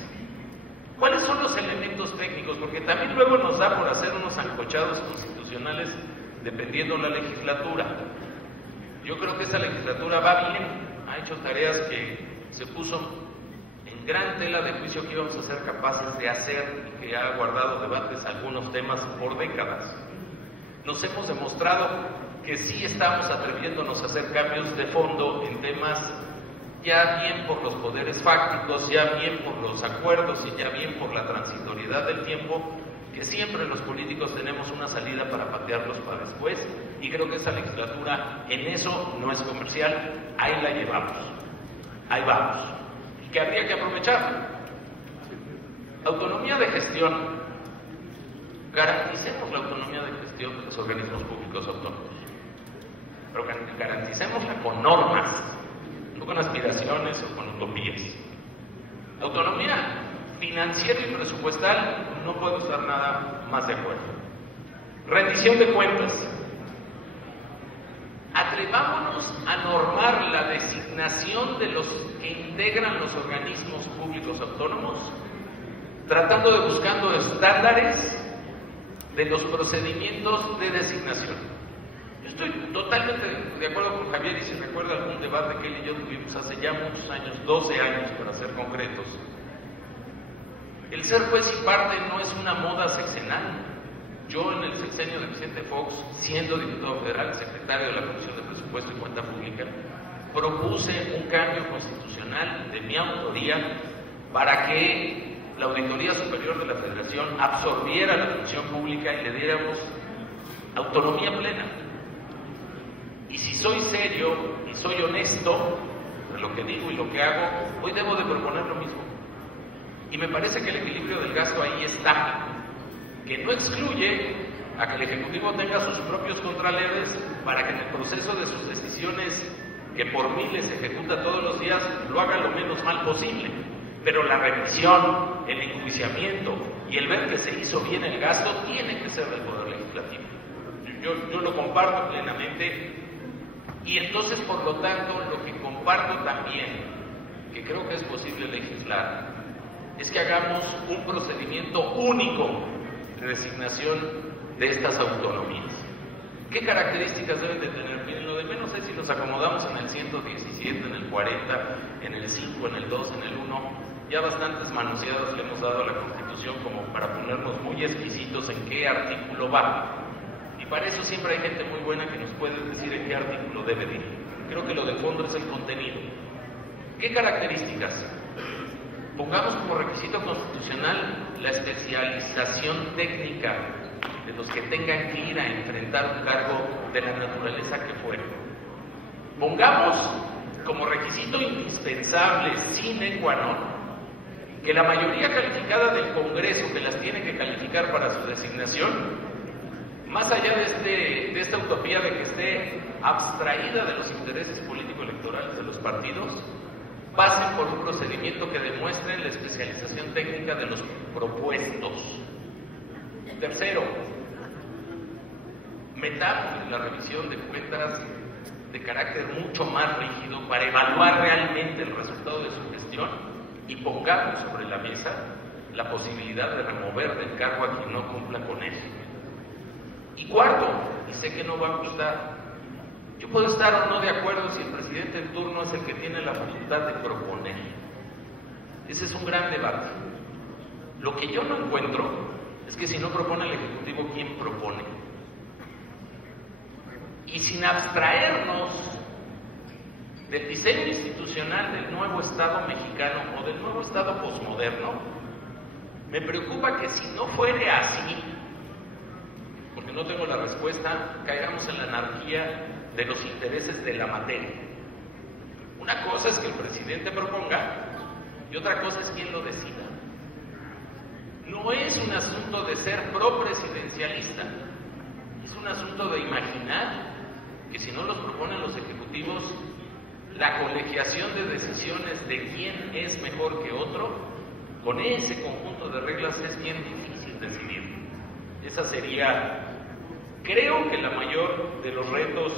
¿Cuáles son los elementos técnicos? Porque también luego nos da por hacer unos zancochados constitucionales dependiendo de la legislatura. Yo creo que esta legislatura va bien, ha hecho tareas que se puso en gran tela de juicio que íbamos a ser capaces de hacer y que ha guardado debates algunos temas por décadas. Nos hemos demostrado que sí estamos atreviéndonos a hacer cambios de fondo en temas ya bien por los poderes fácticos, ya bien por los acuerdos y ya bien por la transitoriedad del tiempo, que siempre los políticos tenemos una salida para patearlos para después, y creo que esa legislatura en eso no es comercial, ahí la llevamos, ahí vamos, y que habría que aprovechar. Autonomía de gestión, garanticemos la autonomía de gestión de los organismos públicos autónomos. pero garanticémosla con normas, no con aspiraciones o con utopías. La autonomía financiera y presupuestal no puedo estar nada más de acuerdo. Rendición de cuentas. Atrevámonos a normar la designación de los que integran los organismos públicos autónomos, tratando de buscando estándares de los procedimientos de designación. Yo estoy totalmente de acuerdo con Javier, y si recuerda algún debate que él y yo tuvimos hace ya muchos años, 12 años para ser concretos. El ser juez y parte no es una moda sexenal. Yo en el sexenio de Vicente Fox, siendo diputado federal, secretario de la Comisión de Presupuesto y Cuenta Pública, propuse un cambio constitucional de mi autoría para que la Auditoría Superior de la Federación absorbiera la función pública y le diéramos autonomía plena. Y si soy serio y soy honesto en lo que digo y lo que hago, hoy debo de proponer lo mismo. Y me parece que el equilibrio del gasto ahí está, que no excluye a que el Ejecutivo tenga sus propios contraleves para que en el proceso de sus decisiones, que por miles ejecuta todos los días, lo haga lo menos mal posible. Pero la revisión, el enjuiciamiento y el ver que se hizo bien el gasto tiene que ser del Poder Legislativo. Yo lo comparto plenamente, y entonces, por lo tanto, lo que comparto también, que creo que es posible legislar, es que hagamos un procedimiento único de designación de estas autonomías. ¿Qué características deben de tener? Miren, lo de menos es si nos acomodamos en el 117, en el 40, en el 5, en el 2, en el 1. Ya bastantes manoseadas le hemos dado a la Constitución como para ponernos muy exquisitos en qué artículo va. Y para eso siempre hay gente muy buena que nos puede decir en qué artículo debe ir. Creo que lo de fondo es el contenido. ¿Qué características? Pongamos como requisito constitucional la especialización técnica de los que tengan que ir a enfrentar un cargo de la naturaleza que fuera. Pongamos como requisito indispensable, sine qua non, que la mayoría calificada del Congreso, que las tiene que calificar para su designación, más allá de esta utopía de que esté abstraída de los intereses político-electorales de los partidos, pasen por un procedimiento que demuestre la especialización técnica de los propuestos. Tercero, metamos en la revisión de cuentas de carácter mucho más rígido para evaluar realmente el resultado de su gestión y pongamos sobre la mesa la posibilidad de remover del cargo a quien no cumpla con él. Y cuarto, y sé que no va a gustar, yo puedo estar o no de acuerdo si el presidente en turno es el que tiene la voluntad de proponer. Ese es un gran debate. Lo que yo no encuentro es que si no propone el Ejecutivo, ¿quién propone? Y sin abstraernos del diseño institucional del nuevo Estado mexicano o del nuevo Estado posmoderno, me preocupa que si no fuere así, porque no tengo la respuesta, caigamos en la anarquía de los intereses de la materia. Una cosa es que el presidente proponga y otra cosa es quien lo decida. No es un asunto de ser pro-presidencialista, es un asunto de imaginar que si no los proponen los ejecutivos, la colegiación de decisiones de quién es mejor que otro, con ese conjunto de reglas es bien difícil decidir. Esa sería, creo que la mayor de los retos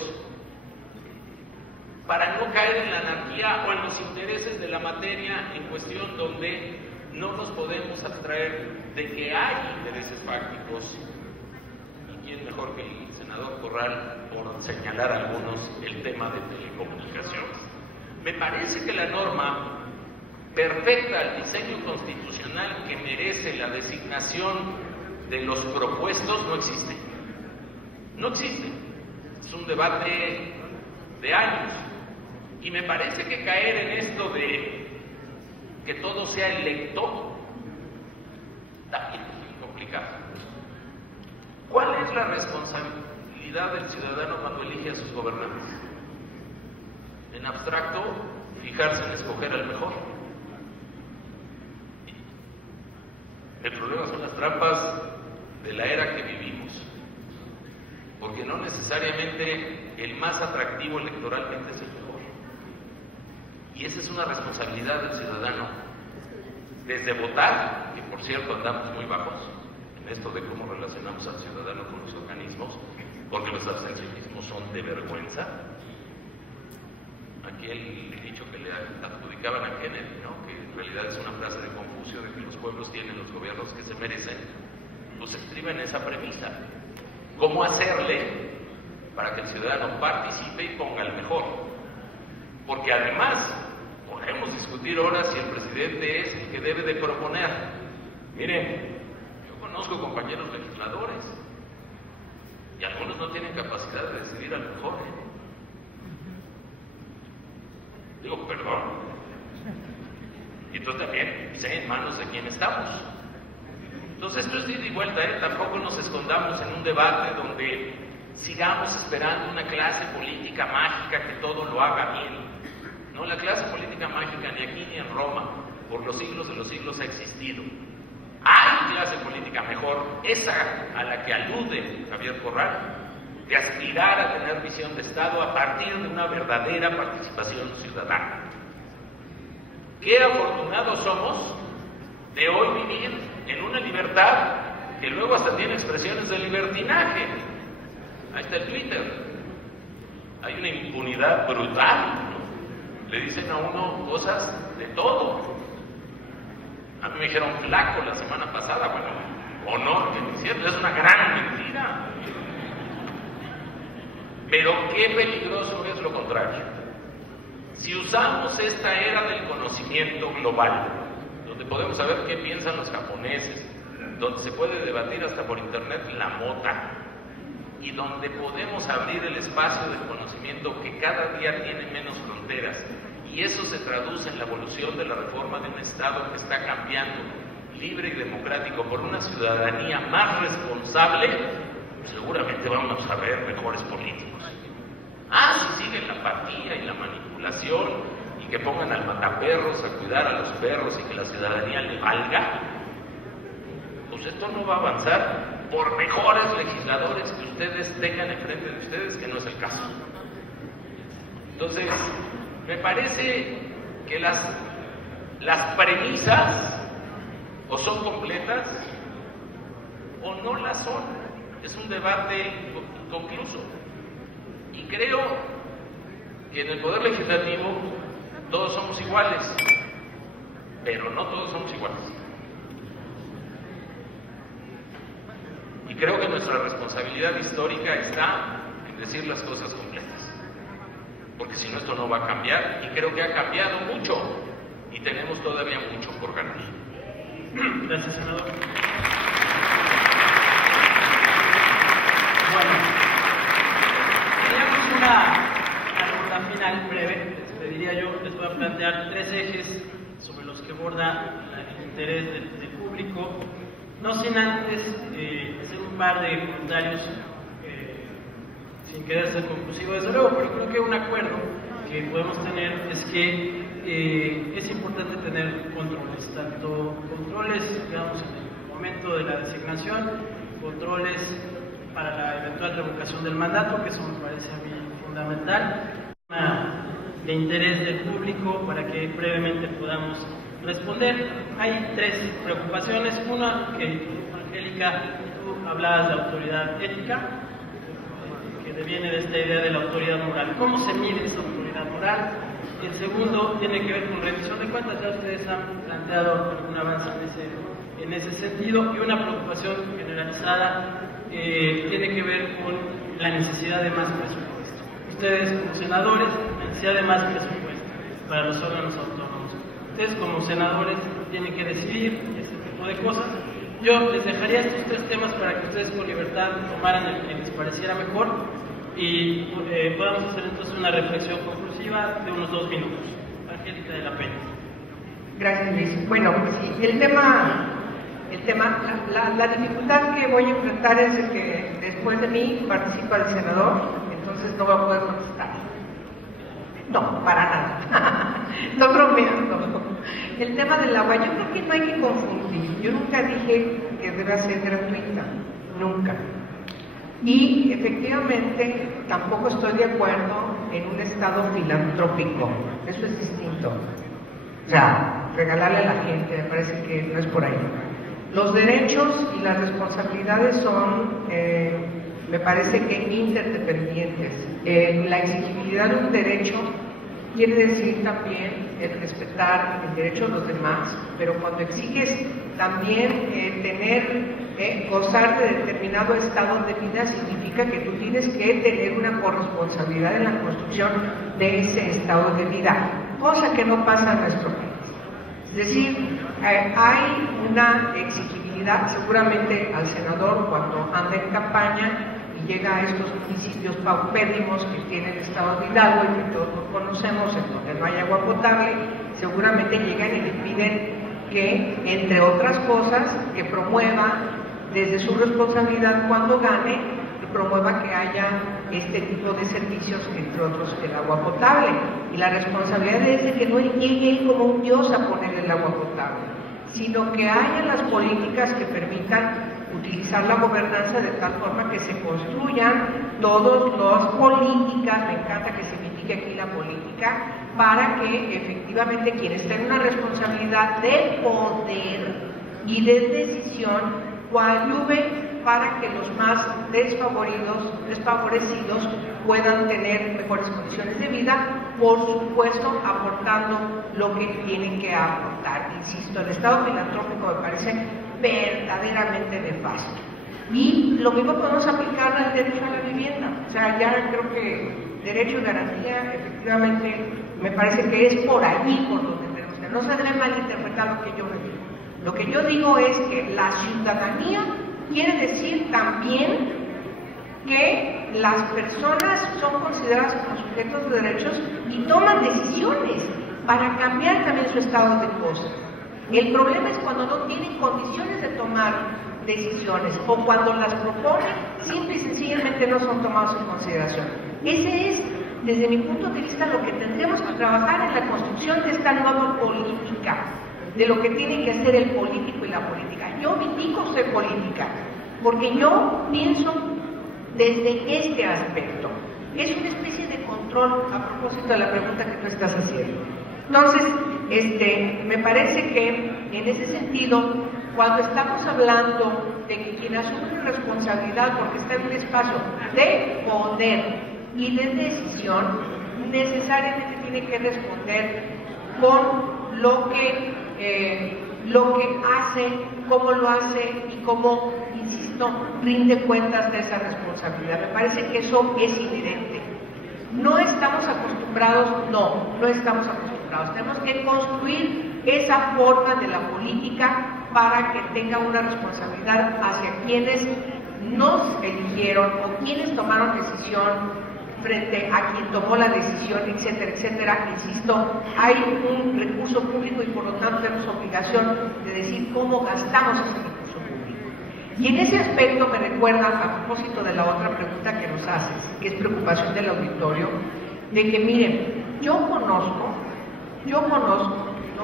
para no caer en la anarquía o en los intereses de la materia en cuestión, donde no nos podemos abstraer de que hay intereses fácticos. ¿Y quién mejor que el senador Corral, por señalar algunos, el tema de telecomunicaciones? Me parece que la norma perfecta al diseño constitucional que merece la designación de los propuestos no existe. No existe. Es un debate de años. Y me parece que caer en esto de que todo sea electo también es muy complicado. ¿Cuál es la responsabilidad del ciudadano cuando elige a sus gobernantes? En abstracto, fijarse en escoger al mejor. El problema son las trampas de la era que vivimos, porque no necesariamente el más atractivo electoralmente es el mejor. Y esa es una responsabilidad del ciudadano. Desde votar, que por cierto andamos muy bajos en esto de cómo relacionamos al ciudadano con los organismos, porque los abstencionismos son de vergüenza. Aquí el dicho que le adjudicaban a Kennedy, ¿no?, que en realidad es una frase de Confucio, de que los pueblos tienen los gobiernos que se merecen, pues estriba en esa premisa. ¿Cómo hacerle para que el ciudadano participe y ponga el mejor? Porque además podemos discutir ahora si el presidente es el que debe de proponer. Miren, yo conozco compañeros legisladores y algunos no tienen capacidad de decidir al mejor, Digo, perdón. Y entonces también sé en manos de quién estamos. Entonces esto es ida y vuelta, Tampoco nos escondamos en un debate donde sigamos esperando una clase política mágica que todo lo haga bien. No, la clase política mágica ni aquí ni en Roma, por los siglos de los siglos ha existido. Hay clase política mejor, esa a la que alude Javier Corral, de aspirar a tener visión de Estado a partir de una verdadera participación ciudadana. Qué afortunados somos de hoy vivir en una libertad que luego hasta tiene expresiones de libertinaje. Ahí está el Twitter. Hay una impunidad brutal, ¿no? Le dicen a uno cosas de todo. A mí me dijeron flaco la semana pasada. Bueno, honor que me hicieron, es una gran mentira. Pero qué peligroso es lo contrario. Si usamos esta era del conocimiento global, donde podemos saber qué piensan los japoneses, donde se puede debatir hasta por internet la mota, y donde podemos abrir el espacio del conocimiento que cada día tiene menos fronteras, y eso se traduce en la evolución de la reforma de un Estado que está cambiando, libre y democrático, por una ciudadanía más responsable, seguramente vamos a ver mejores políticos. Si siguen la apatía y la manipulación y que pongan al mataperros a cuidar a los perros y que la ciudadanía le valga, pues esto no va a avanzar por mejores legisladores que ustedes tengan enfrente de ustedes, que no es el caso. Entonces, me parece que las premisas o son completas o no las son. Es un debate inconcluso. Y creo que en el Poder Legislativo todos somos iguales, pero no todos somos iguales. Y creo que nuestra responsabilidad histórica está en decir las cosas completas, porque si no esto no va a cambiar, y creo que ha cambiado mucho, y tenemos todavía mucho por ganar. Gracias, senador. Una final breve, les pediría yo, les voy a plantear 3 ejes sobre los que aborda el interés del público, no sin antes hacer un par de comentarios sin querer ser conclusivo desde luego, pero creo que un acuerdo que podemos tener es que es importante tener controles, tanto controles, digamos, en el momento de la designación, controles para la eventual revocación del mandato, que eso me parece a mí fundamental, de interés del público para que brevemente podamos responder. Hay 3 preocupaciones. Una, que Angélica, tú hablabas de autoridad ética, que deviene de esta idea de la autoridad moral. ¿Cómo se mide esa autoridad moral? Y el segundo tiene que ver con rendición de cuentas. Ya ustedes han planteado algún avance en ese sentido, y una preocupación generalizada tiene que ver con la necesidad de más presupuesto. Ustedes como senadores, necesidad de más presupuesto para los órganos autónomos. Ustedes como senadores tienen que decidir este tipo de cosas. Yo les dejaría estos 3 temas para que ustedes con libertad tomaran el que les pareciera mejor y podamos hacer entonces una reflexión conclusiva de unos 2 minutos. Angélica de la Peña. Gracias, Luis. Bueno, pues sí, el tema, la dificultad que voy a enfrentar es el que después de mí participa el senador, entonces no va a poder contestar. No, para nada. No bromeando. El tema del agua, yo creo que no hay que confundir. Yo nunca dije que deba ser gratuita, nunca. Y efectivamente tampoco estoy de acuerdo en un Estado filantrópico, eso es distinto. O sea, regalarle a la gente, me parece que no es por ahí. Los derechos y las responsabilidades son, me parece que interdependientes. La exigibilidad de un derecho quiere decir también el respetar el derecho de los demás, pero cuando exiges también gozar de determinado estado de vida, significa que tú tienes que tener una corresponsabilidad en la construcción de ese estado de vida, cosa que no pasa en nuestro país. Es decir, hay una exigibilidad, seguramente al senador cuando anda en campaña y llega a estos municipios paupérrimos que tiene el estado de Hidalgo y que todos conocemos, en donde no hay agua potable, seguramente llegan y le piden que, entre otras cosas, que promueva desde su responsabilidad cuando gane, que promueva que haya este tipo de servicios, entre otros el agua potable. Y la responsabilidad es de que no llegue él como un dios a poner el agua potable, sino que haya las políticas que permitan utilizar la gobernanza de tal forma que se construyan todas las políticas, me encanta que se indique aquí la política, para que efectivamente quienes tengan una responsabilidad de poder y de decisión coadyuve para que los más desfavorecidos puedan tener mejores condiciones de vida, por supuesto aportando lo que tienen que aportar. Insisto, el Estado filantrópico me parece verdaderamente nefasto. Y lo mismo podemos aplicar al derecho a la vivienda. O sea, ya creo que derecho y garantía, efectivamente, me parece que es por allí por donde tenemos que. No se debe malinterpretar lo que yo digo. Lo que yo digo es que la ciudadanía quiere decir también que las personas son consideradas como sujetos de derechos y toman decisiones para cambiar también su estado de cosas. El problema es cuando no tienen condiciones de tomar decisiones o cuando las proponen, simple y sencillamente no son tomadas en consideración. Ese es, desde mi punto de vista, lo que tendremos que trabajar en la construcción de esta nueva política, de lo que tiene que hacer el político y la política. Yo vindico ser política, porque yo pienso desde este aspecto. Es una especie de control, a propósito de la pregunta que tú estás haciendo. Entonces, me parece que en ese sentido, cuando estamos hablando de que quien asume una responsabilidad porque está en un espacio de poder y de decisión, necesariamente tiene que responder con lo que hace, cómo lo hace y cómo, insisto, rinde cuentas de esa responsabilidad. Me parece que eso es inherente. No estamos acostumbrados, no estamos acostumbrados. Tenemos que construir esa forma de la política para que tenga una responsabilidad hacia quienes nos eligieron o quienes tomaron decisión frente a quien tomó la decisión, etcétera, etcétera. Insisto, hay un recurso público y por lo tanto tenemos obligación de decir cómo gastamos ese recurso público. Y en ese aspecto me recuerda, a propósito de la otra pregunta que nos haces, que es preocupación del auditorio, de que miren, yo conozco, no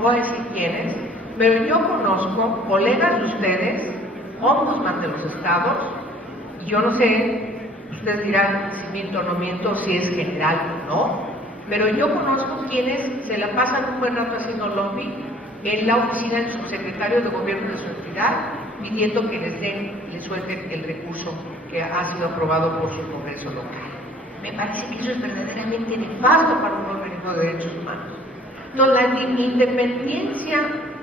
voy a decir quiénes, pero yo conozco colegas de ustedes, ombudsman de los estados, y yo no sé, ustedes dirán si miento o no miento, si es general o no, pero yo conozco quienes se la pasan un buen rato haciendo lobby en la oficina del subsecretario de gobierno de su entidad, pidiendo que les suelten el recurso que ha sido aprobado por su congreso local. Me parece que eso es verdaderamente nefasto para un organismo de derechos humanos. Entonces, la independencia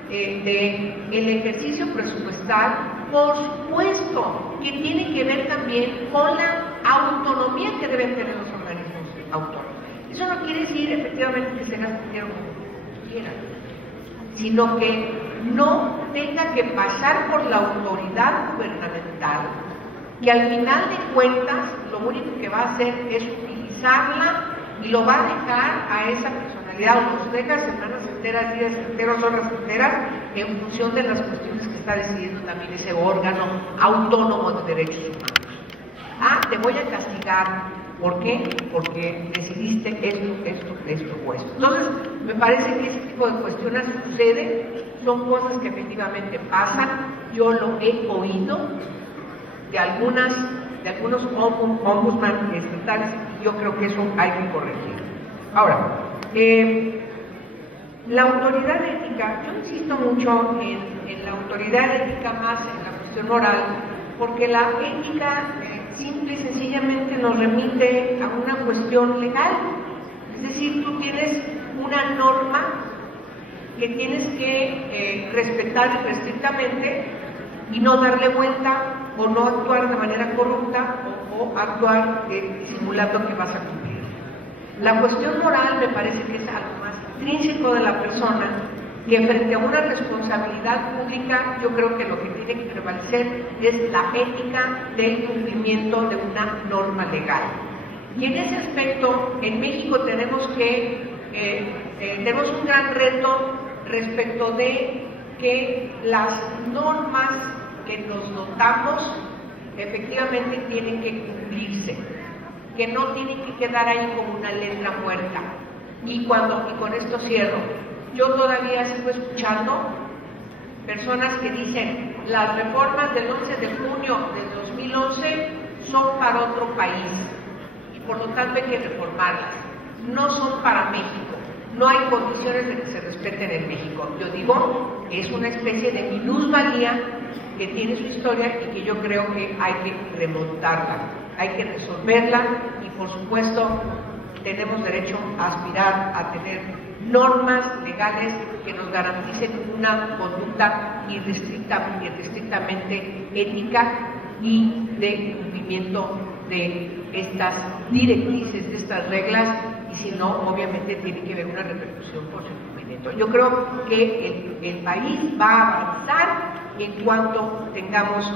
del ejercicio presupuestal, por supuesto, que tiene que ver también con la autonomía que deben tener los organismos autónomos. Eso no quiere decir efectivamente que se gaste dinero como quieran, sino que no tenga que pasar por la autoridad gubernamental, que al final de cuentas lo único que va a hacer es utilizarla y lo va a dejar a esa personalidad, o los deja semanas enteras, días enteros, horas enteras, en función de las cuestiones que está decidiendo también ese órgano autónomo de derechos humanos. Te voy a castigar. ¿Por qué? Porque decidiste esto o esto. Entonces, me parece que ese tipo de cuestiones suceden, son cosas que efectivamente pasan. Yo lo he oído de algunas de algunos ombudsman estatales, y yo creo que eso hay que corregir. Ahora, la autoridad ética, yo insisto mucho en la autoridad ética más en la cuestión moral, porque la ética simple y sencillamente nos remite a una cuestión legal. Es decir, tú tienes una norma que tienes que respetar estrictamente y no darle vuelta o no actuar de manera corrupta o actuar simulando que vas a cumplir. La cuestión moral me parece que es algo más intrínseco de la persona, que frente a una responsabilidad pública yo creo que lo que tiene que prevalecer es la ética del cumplimiento de una norma legal. Y en ese aspecto en México tenemos un gran reto respecto de que las normas que nos dotamos efectivamente tienen que cumplirse, que no tienen que quedar ahí como una letra muerta. Y con esto cierro, yo todavía sigo escuchando personas que dicen las reformas del 11 de junio del 2011 son para otro país y por lo tanto hay que reformarlas, no son para México, no hay condiciones de que se respeten en México. Yo digo, es una especie de minusvalía que tiene su historia y que yo creo que hay que remontarla, hay que resolverla y por supuesto tenemos derecho a aspirar a tener normas legales que nos garanticen una conducta irrestrictamente ética y de cumplimiento de estas directrices, de estas reglas, y si no, obviamente tiene que haber una repercusión por su cumplimiento. Yo creo que el país va a avanzar en cuanto tengamos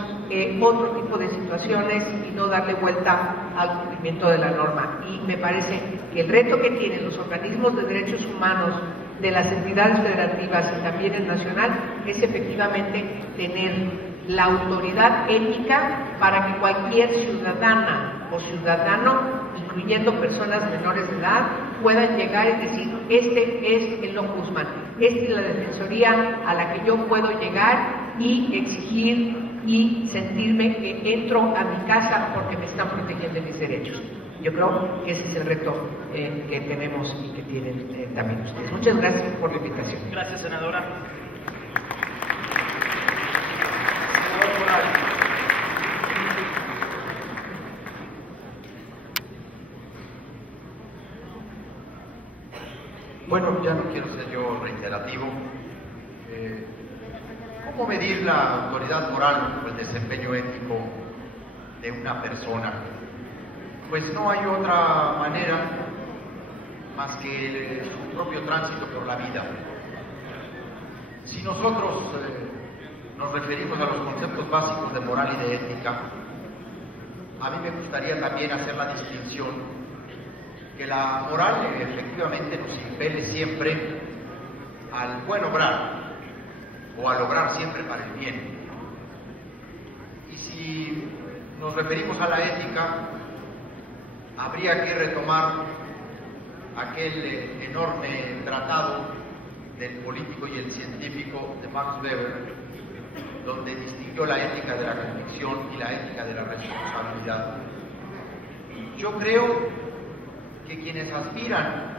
otro tipo de situaciones y no darle vuelta al cumplimiento de la norma. Y me parece que el reto que tienen los organismos de derechos humanos de las entidades federativas y también el nacional es efectivamente tener la autoridad ética para que cualquier ciudadana o ciudadano, incluyendo personas menores de edad, puedan llegar y decir, este es el ombudsman, esta es la defensoría a la que yo puedo llegar y exigir y sentirme que entro a mi casa porque me están protegiendo mis derechos. Yo creo que ese es el reto que tenemos y que tienen también ustedes. Muchas gracias por la invitación. Gracias, senadora. Bueno, ya no quiero ser yo reiterativo. ¿Cómo medir la autoridad moral o el desempeño ético de una persona? Pues no hay otra manera más que su propio tránsito por la vida. Si nosotros nos referimos a los conceptos básicos de moral y de ética, a mí me gustaría también hacer la distinción que la moral efectivamente nos impele siempre al buen obrar o al obrar siempre para el bien. Y si nos referimos a la ética, habría que retomar aquel enorme tratado del político y el científico de Max Weber, donde distinguió la ética de la convicción y la ética de la responsabilidad. Yo creo que quienes aspiran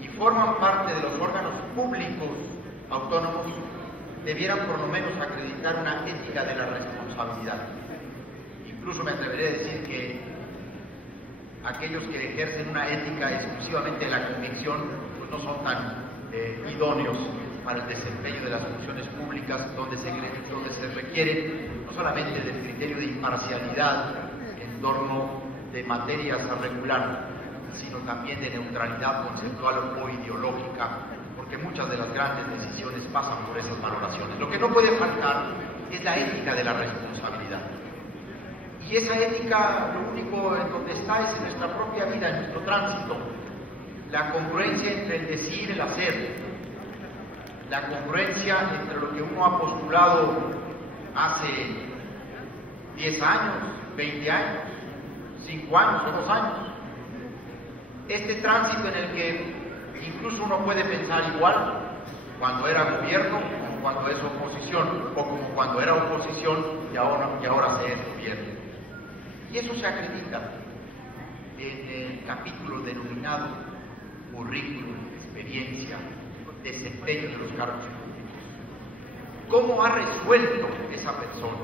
y forman parte de los órganos públicos autónomos debieran por lo menos acreditar una ética de la responsabilidad. Incluso me atreveré a decir que aquellos que ejercen una ética exclusivamente de la convicción pues no son tan idóneos para el desempeño de las funciones públicas, donde se requiere no solamente del criterio de imparcialidad en torno de materias a regular, sino también de neutralidad conceptual o ideológica, porque muchas de las grandes decisiones pasan por esas valoraciones. Lo que no puede faltar es la ética de la responsabilidad. Y esa ética, lo único en donde está es en nuestra propia vida, en nuestro tránsito. La congruencia entre el decir y el hacer. La congruencia entre lo que uno ha postulado hace 10 años, 20 años, 5 años o 2 años. Este tránsito en el que incluso uno puede pensar igual cuando era gobierno o cuando es oposición, o como cuando era oposición y ahora se es gobierno. Y eso se acredita en el capítulo denominado currículum, experiencia, desempeño de los cargos públicos. ¿Cómo ha resuelto esa persona?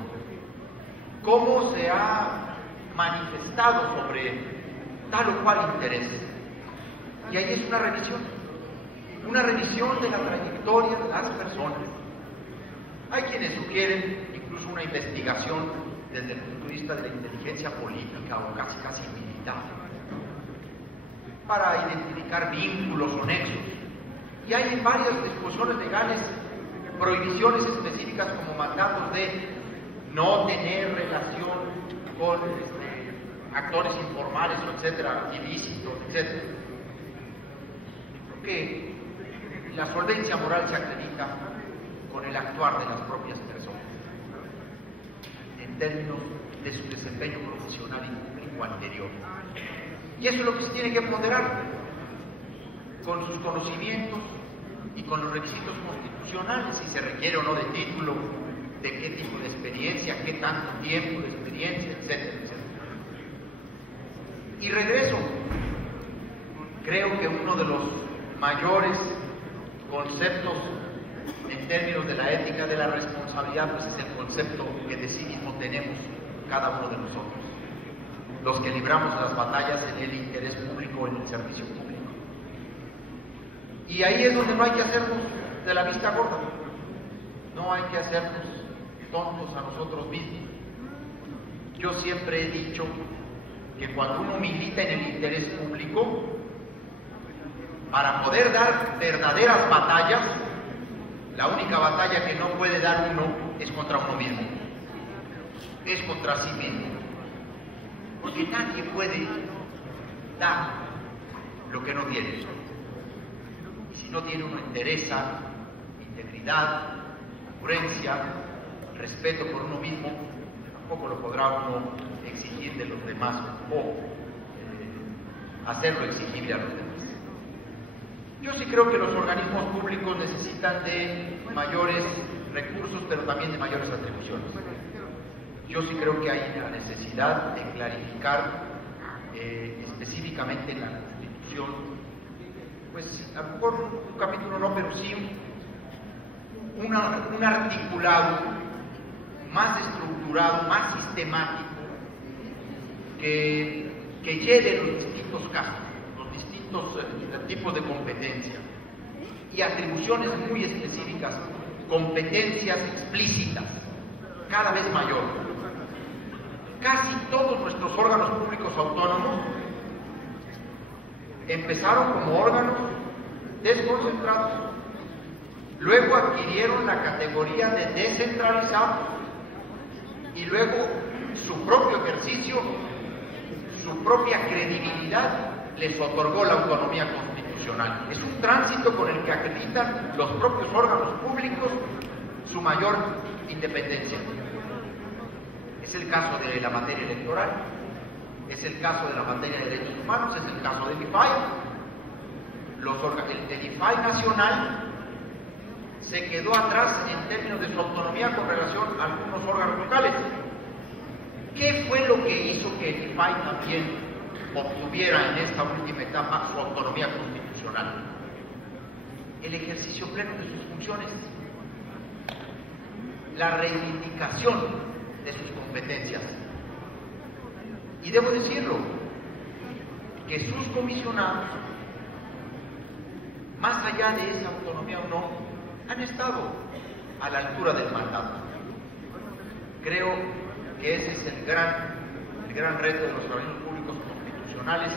¿Cómo se ha manifestado sobre tal o cual interés? Y ahí es una revisión de la trayectoria de las personas. Hay quienes sugieren incluso una investigación desde el punto de vista de la inteligencia política o casi militar, para identificar vínculos o nexos. Y hay en varias disposiciones legales prohibiciones específicas como mandatos de no tener relación con actores informales o etcétera, ilícitos, etcétera. Porque la solvencia moral se acredita con el actuar de las propias personas en términos de su desempeño profesional y público anterior. Y eso es lo que se tiene que ponderar con sus conocimientos y con los requisitos constitucionales, si se requiere o no de título, de qué tipo de experiencia, qué tanto tiempo de experiencia, etcétera, etcétera. Y regreso, creo que uno de los mayores conceptos en términos de la ética de la responsabilidad, pues es el concepto que de sí mismo tenemos cada uno de nosotros, los que libramos las batallas en el interés público, en el servicio público. Y ahí es donde no hay que hacernos de la vista gorda, no hay que hacernos tontos a nosotros mismos. Yo siempre he dicho que cuando uno milita en el interés público, para poder dar verdaderas batallas, la única batalla que no puede dar uno es contra uno mismo, es contra sí mismo, porque nadie puede dar lo que no tiene. Y si no tiene uno entereza, integridad, congruencia, respeto por uno mismo, tampoco lo podrá uno exigir de los demás o hacerlo exigible a los demás. Yo sí creo que los organismos públicos necesitan de mayores recursos, pero también de mayores atribuciones. Yo sí creo que hay la necesidad de clarificar específicamente en la Constitución, pues a lo mejor un capítulo no, pero sí un articulado más estructurado, más sistemático, que lleve los distintos casos, los distintos tipos de competencia y atribuciones muy específicas, competencias explícitas, cada vez mayor. Casi todos nuestros órganos públicos autónomos empezaron como órganos desconcentrados, luego adquirieron la categoría de descentralizados y luego su propio ejercicio, su propia credibilidad les otorgó la autonomía constitucional. Es un tránsito con el que acreditan los propios órganos públicos su mayor independencia. Es el caso de la materia electoral, es el caso de la materia de derechos humanos, es el caso del IFAI. El IFAI nacional se quedó atrás en términos de su autonomía con relación a algunos órganos locales. ¿Qué fue lo que hizo que el IFAI también obtuviera en esta última etapa su autonomía constitucional? El ejercicio pleno de sus funciones, la reivindicación de sus competencias. Y debo decirlo, que sus comisionados, más allá de esa autonomía o no, han estado a la altura del mandato. Creo que ese es el gran reto de los organismos públicos constitucionales,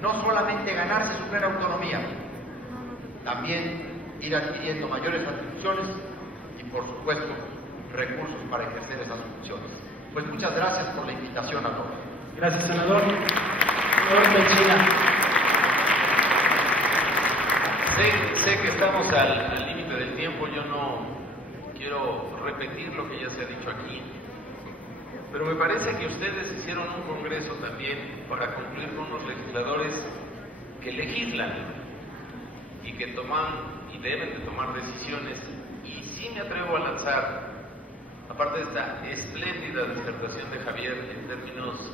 no solamente ganarse su plena autonomía, también ir adquiriendo mayores atribuciones y, por supuesto, recursos para ejercer esas funciones. Pues muchas gracias por la invitación a todos. Gracias, senador. Senador Menchina. Sé que estamos al límite del tiempo, yo no quiero repetir lo que ya se ha dicho aquí, pero me parece que ustedes hicieron un congreso también para cumplir con unos legisladores que legislan y que toman y deben de tomar decisiones, y sí me atrevo a lanzar aparte de esta espléndida disertación de Javier en términos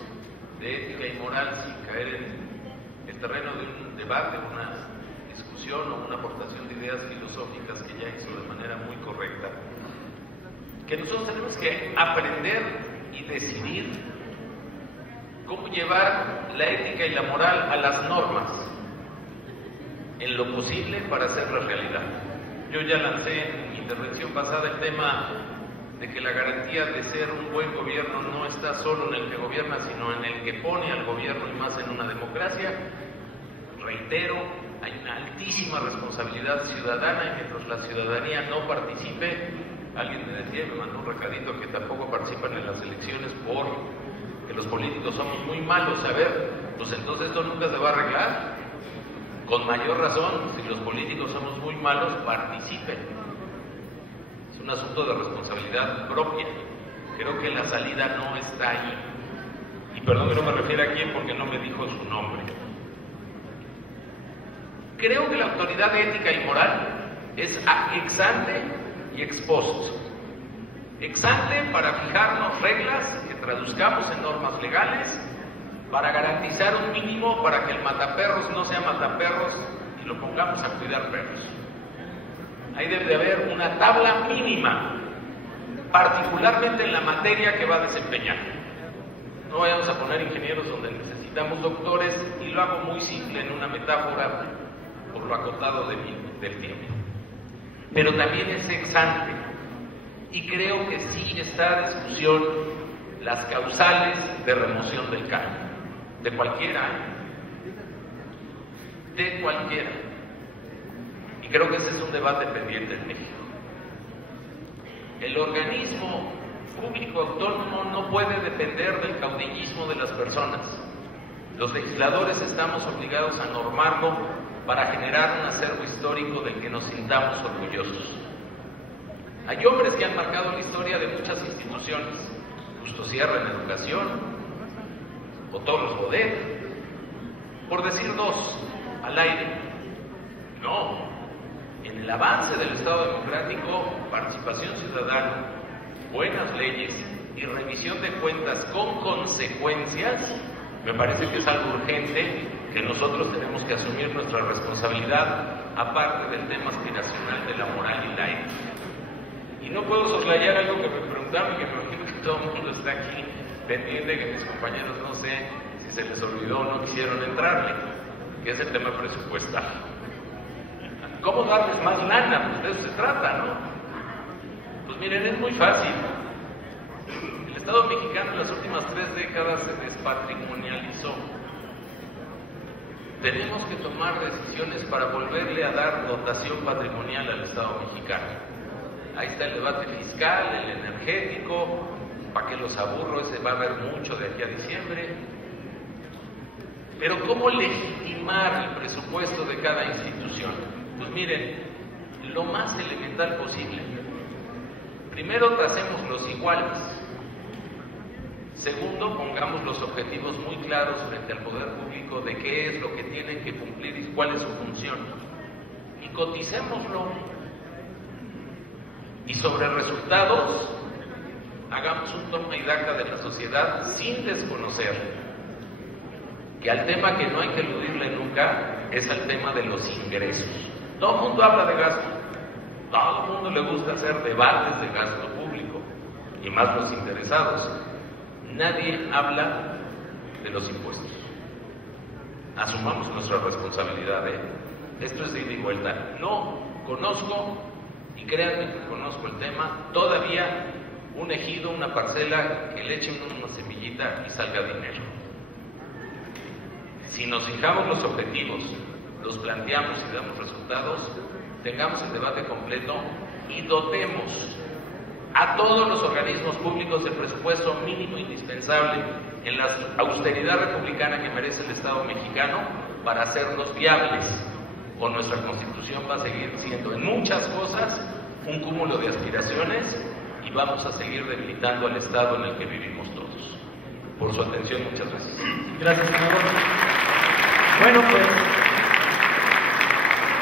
de ética y moral, sin caer en el terreno de un debate, una discusión o una aportación de ideas filosóficas que ya hizo de manera muy correcta, que nosotros tenemos que aprender y decidir cómo llevar la ética y la moral a las normas, en lo posible para hacerla realidad. Yo ya lancé en mi intervención pasada el tema de que la garantía de ser un buen gobierno no está solo en el que gobierna, sino en el que pone al gobierno, y más en una democracia. Reitero, hay una altísima responsabilidad ciudadana, y mientras la ciudadanía no participe, alguien me decía, me mandó un recadito que tampoco participan en las elecciones porque los políticos somos muy malos. A ver, pues entonces esto nunca se va a arreglar. Con mayor razón, si los políticos somos muy malos, participen. Es un asunto de responsabilidad propia. Creo que la salida no está ahí. Y perdón que no me refiero a quién porque no me dijo su nombre. Creo que la autoridad ética y moral es ex ante y ex post. Ex ante para fijarnos reglas que traduzcamos en normas legales, para garantizar un mínimo para que el mataperros no sea mataperros y lo pongamos a cuidar perros. Ahí debe de haber una tabla mínima, particularmente en la materia que va a desempeñar. No vayamos a poner ingenieros donde necesitamos doctores, y lo hago muy simple en una metáfora por lo acotado del tiempo. Pero también es ex ante, y creo que sí está a discusión las causales de remoción del cargo, de cualquiera, y creo que ese es un debate pendiente en México. El organismo público autónomo no puede depender del caudillismo de las personas. Los legisladores estamos obligados a normarlo para generar un acervo histórico del que nos sintamos orgullosos. Hay hombres que han marcado la historia de muchas instituciones: Justo Sierra en educación, o Torres Bodet, por decir dos al aire. No, en el avance del Estado democrático, participación ciudadana, buenas leyes y revisión de cuentas con consecuencias, me parece que es algo urgente, que nosotros tenemos que asumir nuestra responsabilidad, aparte del tema aspiracional de la moral y la ética. Y no puedo soslayar algo que me preguntaron, y que me imagino que todo el mundo está aquí pendiente, que mis compañeros no sé si se les olvidó o no quisieron entrarle, que es el tema presupuestal. ¿Cómo darles más lana? Pues de eso se trata, ¿no? Pues miren, es muy fácil. El Estado mexicano en las últimas 3 décadas se despatrimonializó. Tenemos que tomar decisiones para volverle a dar dotación patrimonial al Estado mexicano. Ahí está el debate fiscal, el energético. ¿Para qué los aburro? Ese va a haber mucho de aquí a diciembre. Pero ¿cómo legitimar el presupuesto de cada institución? Pues miren, lo más elemental posible. Primero, tracémoslos iguales. Segundo, pongamos los objetivos muy claros frente al poder público de qué es lo que tienen que cumplir y cuál es su función. Y coticémoslo. Y sobre resultados, hagamos un toma y daca de la sociedad sin desconocer que al tema que no hay que eludirle nunca es al tema de los ingresos. Todo el mundo habla de gasto, todo el mundo le gusta hacer debates de gasto público, y más los interesados. Nadie habla de los impuestos. Asumamos nuestra responsabilidad, Esto es de ida y vuelta. No conozco, y créanme que conozco el tema, todavía un ejido, una parcela que le eche una semillita y salga dinero. Si nos fijamos los objetivos, los planteamos y damos resultados, tengamos el debate completo y dotemos a todos los organismos públicos del presupuesto mínimo indispensable en la austeridad republicana que merece el Estado mexicano para hacerlos viables, o nuestra Constitución va a seguir siendo en muchas cosas un cúmulo de aspiraciones y vamos a seguir debilitando al Estado en el que vivimos todos. Por su atención, muchas gracias. Gracias, senador. Bueno, pues,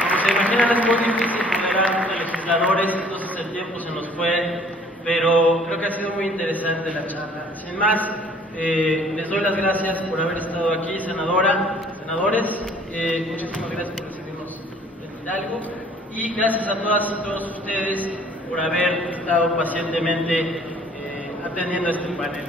como se imaginan, es muy difícil moderar a legisladores, entonces el tiempo se nos fue pero creo que ha sido muy interesante la charla. Sin más, les doy las gracias por haber estado aquí, senadora, senadores, muchísimas gracias por recibirnos en Hidalgo, y gracias a todas y todos ustedes por haber estado pacientemente atendiendo este panel.